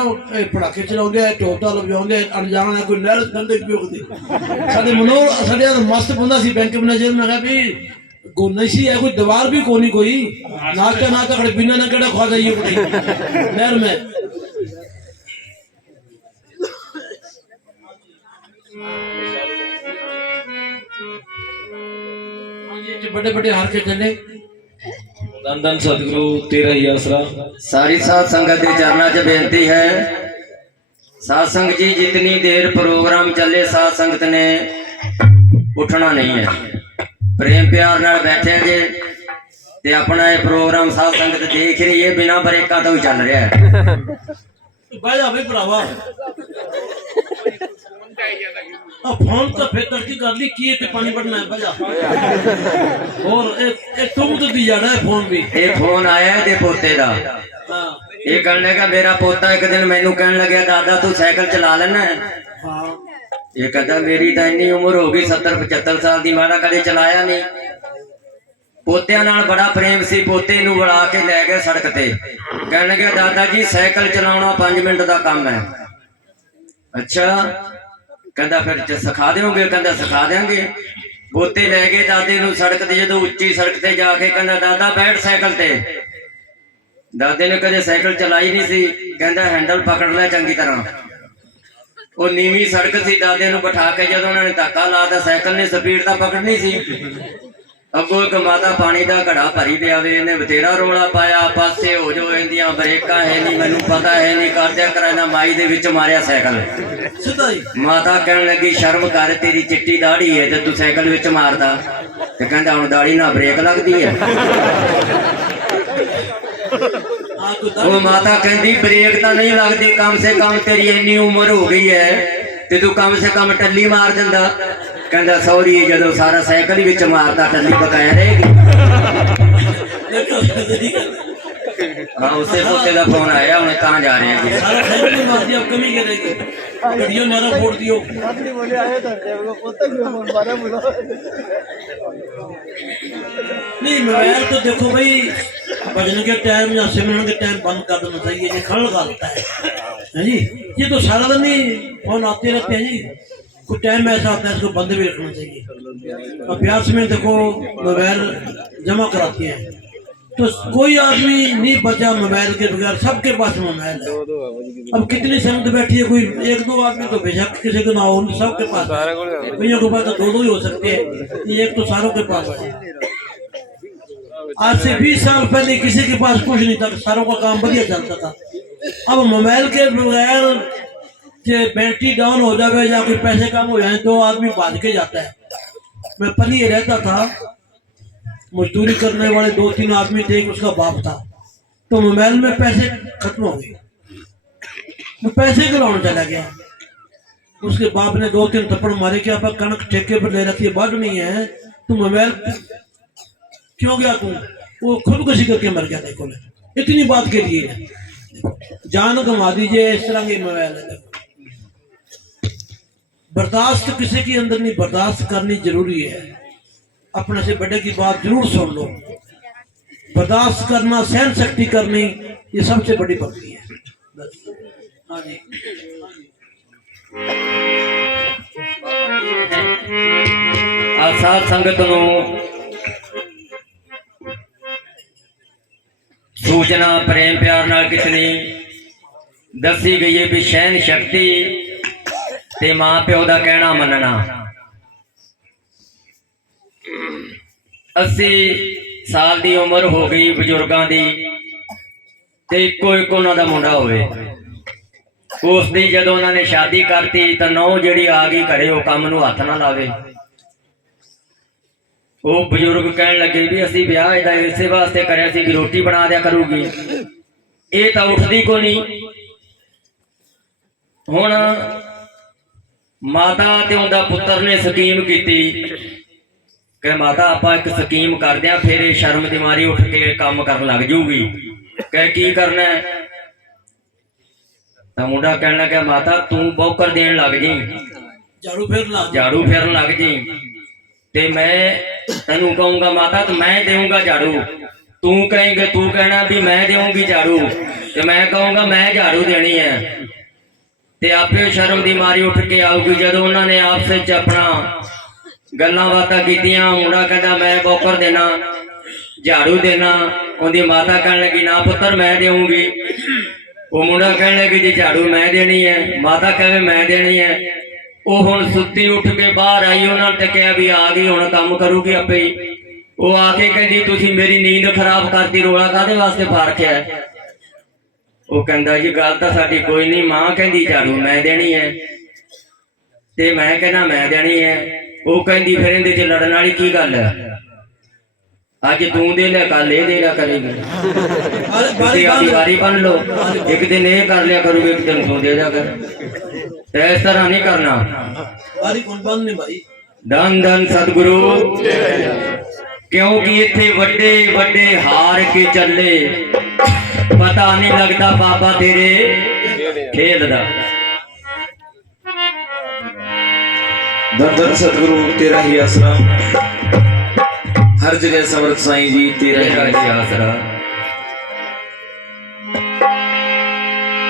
ਪੜਾਕੇ ਚਲਾਉਂਦੇ ਆ, ਟੋਟਾ ਲਗਾਉਂਦੇ ਅਣਜਾਣ ਹੈ ਕੋਈ ਨਹਿਰ ਕੰਢੇ ਪਿਓਕਦੇ ਸਾਡੇ ਮਨੋਰ ਸਾਡੇ ਮਸਤ ਬੰਦਾ ਸੀ ਬੈਂਕ ਮੈਨੇਜਰ। ਮੈਂ ਕਿਹਾ ਵੀ ਨਸ਼ੀ है कोई दीवार भी कोनी कोई नाचता नाचता खड़े बिना ना केड़ा खा जाइए पड़ी नहर में। बड़े बड़े हार के चले ਧੰਨ ਧੰਨ ਸਤਿਗੁਰੂ ਤੇਰਾ ਹੀ ਆਸਰਾ। सारी साध संगत के चरणों च बेनती है, साध संगत जी जितनी देर प्रोग्राम चले साध संगत ने उठना नहीं है, प्रेम प्यार नाल बैठे जे ते अपना ये प्रोग्राम साध संगत देख रही है, बिना ब्रेका तो ही चल रहा है। बह जा भाई भरावा फोन तो फिर तड़की कर ली की ते पानी पड़ना है बजा और एक तुम तो दी जाना है फोन भी। ये फोन आया है दे पोते दा, हाँ ये कहने लगा मेरा पोता एक दिन मैनू कहने लगे दादा तू साइकिल चला लेना है। हाँ ये कहता मेरी तो इन्नी उम्र हो गई 70-75 साल की, मैं कदे चलाया नहीं। पोत्या नाल बड़ा प्रेम सी, पोते नू बुला के लै गए सड़क ते, कहने लगे दादा जी साइकिल चलाना 5 मिनट का काम है। अच्छा कहता फिर सिखा दोगे, कहता सिखा देंगे। पोते लै गए दादे नू सड़क ते, जो उच्ची सड़क ते जाके कहता दादा बैठ साइकिल ते। दादे ने कदे साइकिल चलाई नहीं सी, कहता हैंडल पकड़ ले चंगी तरह। वो नीवी सड़क सी, दादे नू बिठा के जो उन्होंने धक्का लाता साइकिल ने स्पीड तो पकड़नी सी। अगों एक माता पानी का घड़ा भरी पिया वे, इन्हें बथेरा रोला पाया पासे हो जो इंदियां ब्रेकां है नहीं, मैनू पता है नहीं, करदे कराना माई दे विच मारिया साइकिल सीधा ही। माता कहने लगी शर्म कर, तेरी चिट्टी दाढ़ी है ते तू साइकिल विच मारदा। ते कहंदा हुण दाढ़ी ना ब्रेक लगदी है। वो माता कहती ब्रेक तो नहीं लगती, कम से कम तेरी इन्नी उम्र हो गई है ते तू कम से कम टल्ली मार दिंदा। कहंदा सॉरी जदों सारा साइकिल विच मारता टल्ली बकाया रहेगी। हाँ उसे पोते का फोन आया, उन्हें कहाँ जा रहे हैं। सारा साइकिल ही मार दिया, अब कमी करेगी गड्डियों नारा फोड़ दियो। नहीं मोबाइल तो देखो भाई भजन के टाइम या सिमरन के टाइम बंद कर देना चाहिए, ये खल गालता है जी। ये तो सारा दिन ही फोन आते रहते हैं जी। कुछ टाइम ऐसा आता है इसको बंद भी रखना चाहिए। अभ्यास में देखो मोबाइल जमा कराते हैं तो कोई आदमी नहीं बचा मोबाइल के बगैर, सबके पास मोबाइल है। अब कितनी संगत बैठी है, कोई एक दो आदमी तो बेशक किसी को ना हो, सबके पास है। कईयों के पास तो दो दो ही हो सकते हैं, एक तो सारों के पास है। आज से 20 साल पहले किसी के पास कुछ नहीं था, सारों का काम बढ़िया चलता था। अब मोबाइल के बगैर के बैटरी डाउन हो जाए या कोई पैसे कम हो जाए तो आदमी भाग के जाता है। मैं पली रहता था, मजदूरी करने वाले 2-3 आदमी थे, उसका बाप था, तो मोबाइल में पैसे खत्म हो गए, वो पैसे गिराने चला गया। उसके बाप ने 2-3 थप्पड़ मारे कि आप कनक ठेके पर ले रखी है, बढ़ नहीं है, तू मोबाइल क्यों गया तू? वो खुदकुशी करके मर गया। देखो इतनी बात के लिए जान गंवा दीजिए, इस तरह की मोबाइल है। बर्दाश्त किसी के अंदर नहीं, बर्दाश्त करनी जरूरी है। अपने से बड़े की बात जरूर सुन लो। बर्दाश्त करना, सहन शक्ति करनी, ये सबसे बड़ी भक्ति है। बस। हाँ जी। साध संगत ਨੂੰ सूचना प्रेम प्यार नाल कितनी दसी गई है भी सहन शक्ति ते मां प्यो दा कहना मनना। 80 साल दी उम्र हो गई बजुर्गां दी ते इक्को उन्हां दा मुंडा होवे, उस दी जदों उन्हां ने शादी करती तां नौ जिहड़ी आ गई घरे वो काम नूं हत्थ ना लावे। वो बजुर्ग कहन लगे भी असी ब्याह इहदा इसे वास्ते करया सी भी रोटी बना दिया करूगी, ये तो उठदी को नहीं। हुण माता ते उनदा पुत्र ने स्कीम की कि माता आपां एक स्कीम करदे आ, फिर शर्म दी मारी उठ के काम करन लग जूगी। कह की करना है? तां मुंडा कहन लगा माता तू बौकर देन लग जी, झाड़ू फेरन लग जी, ते मैं तेनू कहूंगा माता तो मैं देऊंगा झाड़ू, तू कहेंगे तू कहना भी मैं देऊंगी झाड़ू, ते मैं कहूंगा मैं झाड़ू देनी है। ते आपे शर्म दी मारी उठ के आऊगी। जदों उन्होंने आपस च अपना गल्लां बातां कीतियां, मुंडा कहता मैं बौकर देना, झाड़ू देना। उनकी माता कहने लगी ना पुत्र मैं देऊंगी। वो मुंडा कहने लगी जी झाड़ू मैं देनी है, माता कहे मैं देनी है। वो हुण सुत्ती उठ के बाहर आई, उन्होंने कहा भी आ गई हुण काम करूगी आपे ही। वो आके कहती तुसी मेरी नींद खराब करती, रोला काहदे वास्ते फारख्या है? वो कहंदा जी गल तां साडी कोई नहीं, मां कहंदी झाड़ू मैं देनी है ते मैं कहना मैं देनी है। वो कहंदी फिर इहदे च लड़न वाली की गल है? अज तू दे लिया कल ये दे लिया करेगी, तुसीं आदी वारी बन लो, एक दिन ये कर लिया करूगी एक दिन तू दे दिया कर। इस तरह नहीं करना। धन धन सतगुरु, क्योंकि इत्थे वड्डे वड्डे हार के चले, पता नहीं लगता बाबा तेरे खेल दा। धन धन सतगुरु तेरा ही आसरा, हर जगह समर्थ साईं जी तेरा ही आसरा।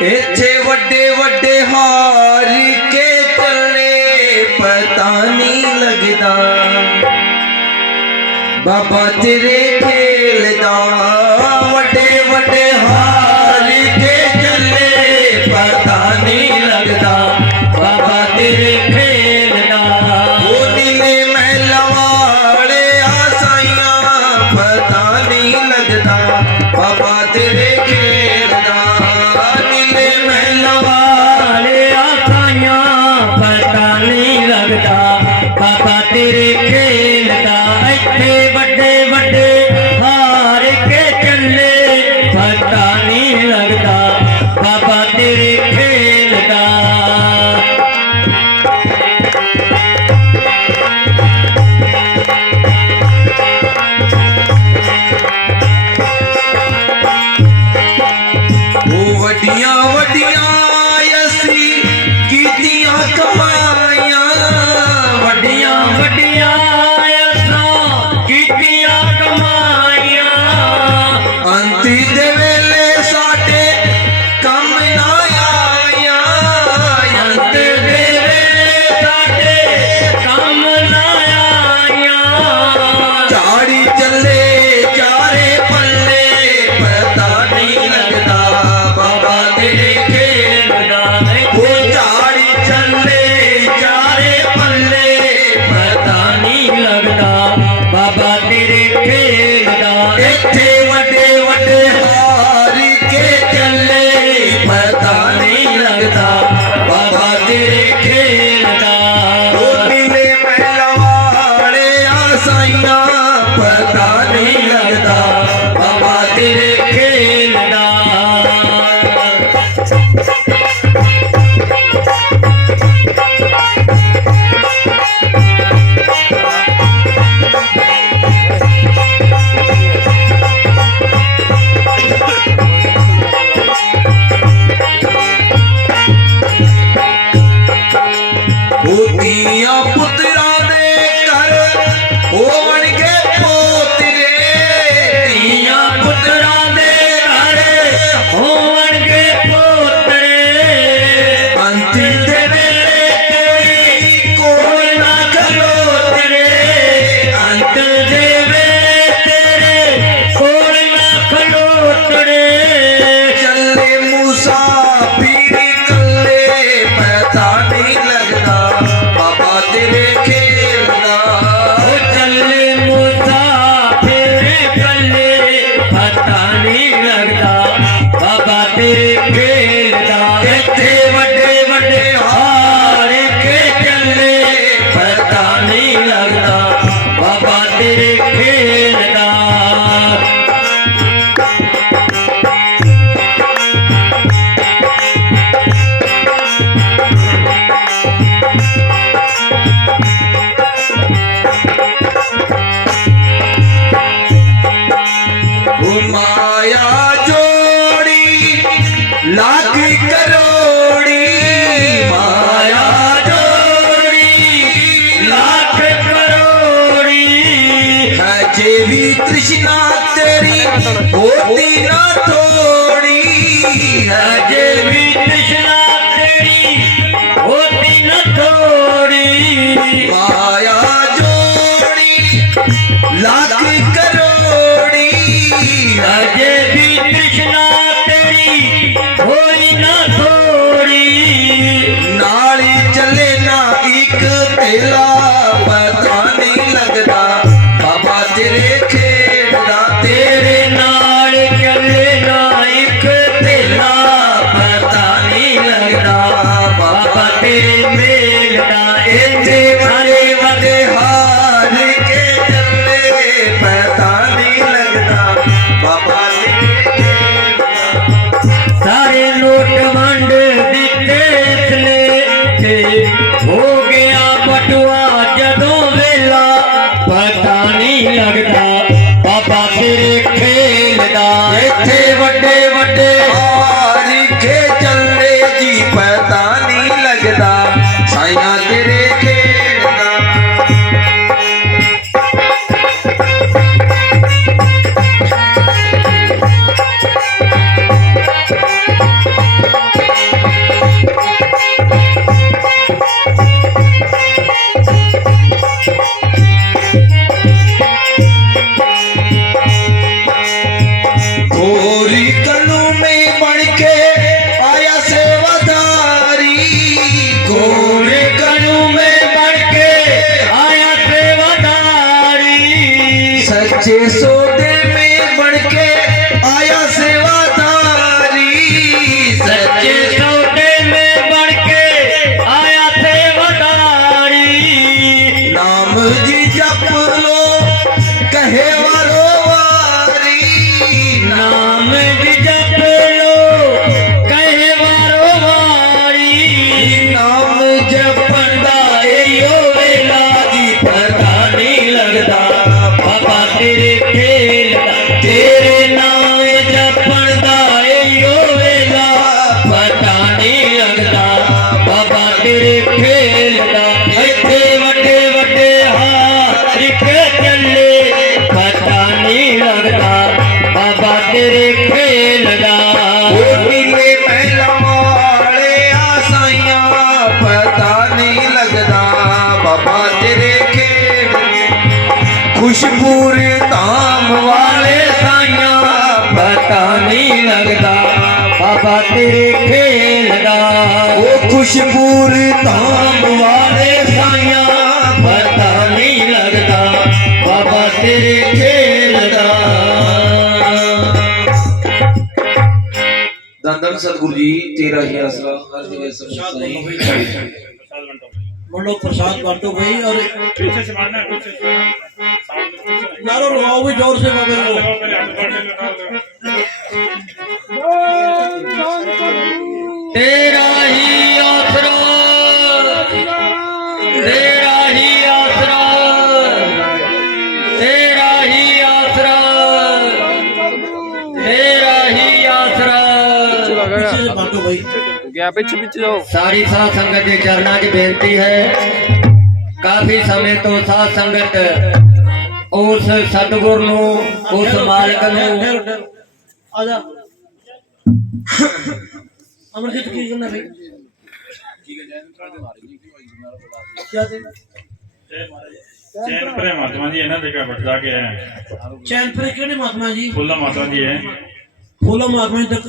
इत्थे वड्डे वड्डे हार के चले, पता नहीं लगता बाबा तेरे खेल दा। वड्डे वड्डे हार के चले, पता नहीं लगता बाबा तेरे खेल दा। ओ नीले महला वाले आसाइयां, पता नहीं लगता बाबा तेरे खेल दा। बाबा तेरे खेल दा, इत्थे वड्डे वड्डे हार के चले, पता नहीं लगता बाबा तेरे खेल दा। वो वड्डियां वड्डियां असी कीतियां कमाइयां, वड्डियां वड्डियां असां कीतियां कमाइयां, अंत दे वेले साडे कम ना आइयां। अंत दे वेले साडे लाख करोड़ी माया जोड़ी लाख करोड़ी है जे भी तृष्णा तेरी होती ना थोड़ी है जे भी तृष्णा तेरी होती ना थोड़ी माया जोड़ी लाख करोड़ी है जे भी तृष्णा तेरी होई ना थोड़ी नाली चले ना एक तेला पता नहीं लगता बाबा तेरे खेड़ा तेरे नाल चले ना एक तेला पता नहीं लगता बाबा तेरे मेल ना इतने वाले वदे हार के चले पता नहीं लगता बाबा सारे नोट वंड दिते इसले हो गया बटुआ जदों वेला पता नहीं लगता बाबा तेरे खेल दा इत्थे वड्डे वड्डे हार के चले जी पता नहीं लगता साइया तेरे खेल दा गोरी कलू में बन के आया सेवादारी गोरे कलू में बन के आया सेवादारी सच्चे सौदे में बन के आया सेवादारी सच्चे सौदे में बन के आया सेवादारी नाम जी जप लो कहे वालो वारी नाम जी जप लो कहे वारो वारी नाम जपदा एयो वेला जी पता नहीं लगता बाबा तेरे खेल दा तेरे नाम जपदा एयो वेला पता नहीं लगता बाबा तेरे खेल दा इत्थे वड्डे वड्डे हार के चले पता नहीं लगता बाबा तेरे खेल दा नीले महला वाले आसाइया पता नहीं लगता बाबा तेरे खेल खुशबूर धाम वाले साइया पता नहीं लगता बाबा तेरे खेल दा ओ खुशबूर धाम वाले साइया पता नहीं लगता बाबा तेरे खेल दा धन धन सतगुरु जी तेरा ही आसरा हर जगह सब साईं। वो लोग प्रसाद बांटो भाई और पीछे से मारना है, पीछे से साउंड पीछे से। नारो लगाओ भी जोर से बाबा को। लगाओ पहले हाथ बांट लो, तेरा ही आसरा तेरा ही आसरा तेरा ही आसरा तेरा ही आसरा पीछे से बांटो भाई। गया पीछे पीछे जाओ सारी साध संगत के चरणा की बेनती है काफी समय तो साध संगत उस सतगुर नु उस मालिक नु आजा अमरजीत की करना भाई क्या थे चैन पर महात्मा जी है ना जगह बटला के है, चैन पर क्यों नहीं महात्मा जी? फुल्ला महात्मा जी है, फूलो महात्मा जी तक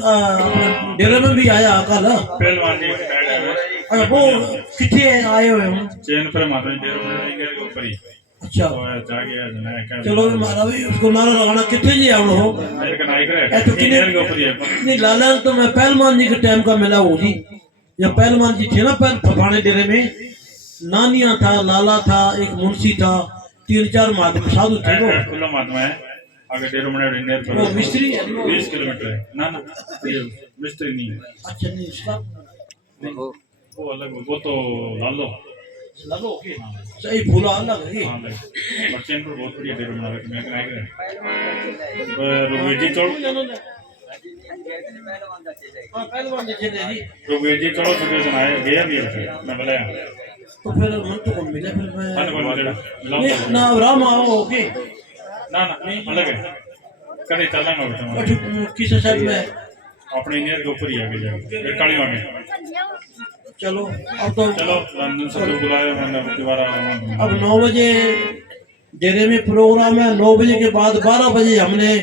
डेरे में भी आया कल। पहलवान जी बैठ गए वो कितने आए हुए हैं? चैन पर महात्मा जी डेरे में नहीं गए ऊपर ही अच्छा तो जा गया जना क्या चलो भी मारा भी उसको नारा लगाना कितने जी आवड़ हो मेरे का नाइक ए है तो कितने डेरे के ऊपर ही है नहीं लाला तो मैं पहलवान जी के टाइम का मिला हूँ जी। जब पहलवान जी थे ना फफाने डेरे में नानिया था, लाला था, एक मुंशी था, 3-4 महात्मा साधु थे वो। खुला महात्मा है आगे डेरो मने नेर पर वो मिस्त्री है वो। 20 किलोमीटर है ना ना ये मिस्त्री नहीं है अच्छा नहीं उसका वो अलग वो तो लालो लगो के सही फूला अलग है। हाँ भाई और चैन पर बहुत बढ़िया डेरो बना रखे मैं नाइक है रुवेजी चौक हाँ पहलवान जी चले जी। रघुवीर जी चलो सुबह सुनाए गया भी है मैं बोला तो फिर मन तो कौन मिले फिर मैं मन को मिलेगा नहीं ना राम आओ ओके ना ना नहीं अलग है कभी चलेंगे बेटा किस साइड में अपने नियर के ऊपर ही आगे जाओ काली में चलो अब तो चलो लंदन से तो बुलाया मैंने दोबारा अब 9 बजे डेरे में प्रोग्राम है। 9 बजे के बाद 12 बजे हमने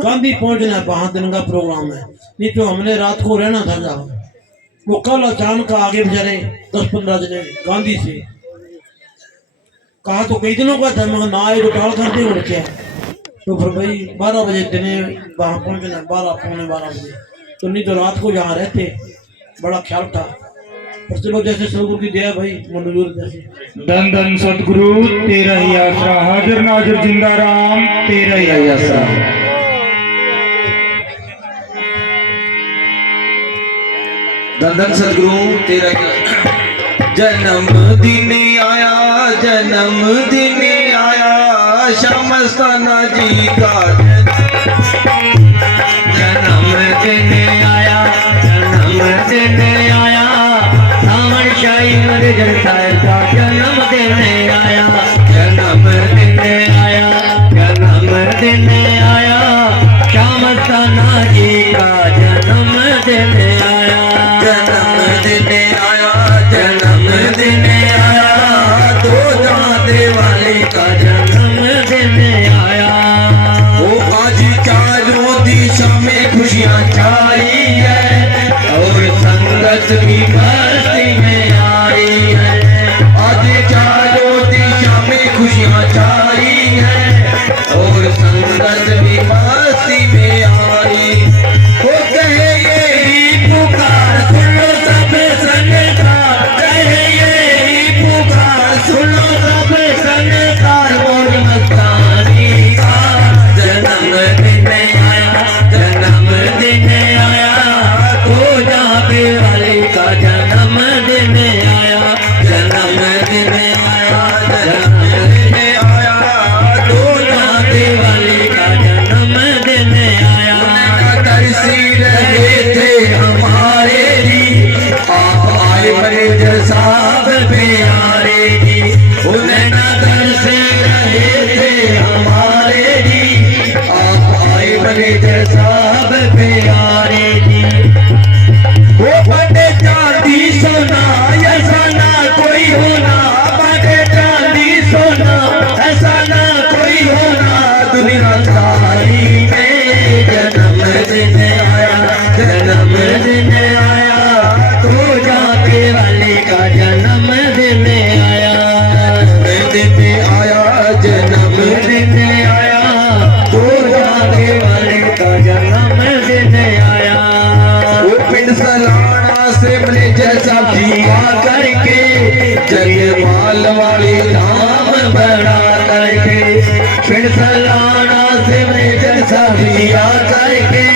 गांधी पहुंचना है। 5 दिन का प्रोग्राम है, नहीं तो हमने रात को रहना था जहाँ। वो कल अचानक आगे बेचारे 10-15 जने गांधी से कहा तो कई दिनों का था, मगर ना आए तो टाल करते और क्या। तो फिर भाई 12 बजे दिन वहाँ पहुंचना, 12-12 बजे, तो नहीं तो रात को जहाँ रहते। बड़ा ख्याल था, पर चलो जैसे सदगुरु की दया भाई मंजूर जैसे। धन धन सतगुरु तेरा ही आसरा, हाजिर नाजिर जिंदा राम तेरा ही आसरा। धन धन सतगुरु तेरा जन्म दिन आया, जन्म दिन आया, श्याम मस्ताना जी का जन्म दिन आया, जन्म दिन आया, सावन शाही मर्जन साहिब का जन्म दिन आया, जन्म दिन आया, जन्म दिन आया, श्याम मस्ताना जी का जन्म दिन आया, जन्म दिन आया, जन्म दिन आया, दो दादे वाले का जन्म दिन आया। वो आज चारों दिशा में खुशियाँ छाई है और संगत भी मस्ती में आई है। आज चारों दिशा में खुशियाँ छाई है और संगत भी मस्ती में आई। वो कहे यही पुकार सुनो सब संगतार, कहे यही पुकार सुनो सब संगतार, मोर मस्तानी का जन्म दिन आया, जन्म दिन आया, तो जाके वाले का जन्म दिन आया, जन्म दिन आया, जन्म दिन आया, तो जाके वाले का जन्म दिन आया। तरसी रहे थे हमारे जी, आप आए बड़े साहब प्यारे जी, उन्हें नगर से रहे थे हमारे जी, आप आए बड़े साहब प्यारे जी। वो बड़े चांदी सोना ऐसा ना कोई होना, बड़े चांदी सोना ऐसा ना कोई होना, दुनिया सारी में जन्म दिन आया, जन्म दिन आया, तो जाके वाले का जन्म दिन आया, दिन आया, जन्म दिन आया, तो जाके वाले का जन्म दिन आया। वो पिंड सलाना से मिले जैसा दिया करके जयमाल वाली धाम बड़ा करके, फिर सलाना से मैं जैसा दिया करके,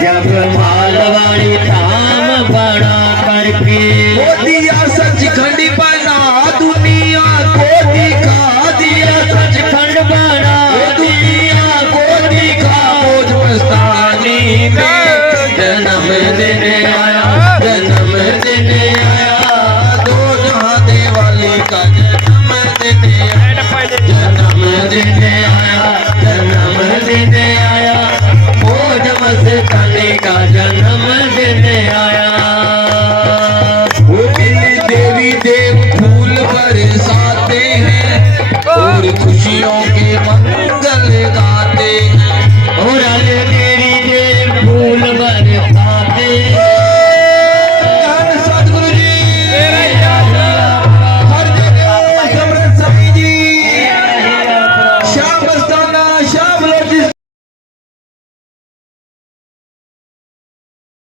जब मालवाड़ी धाम बड़ा करके, वो दिया सचखंड बना दुनिया को दिखा दिया, सचखंड बना दुनिया को दिखा, मौज मस्तानी में जन्म दिन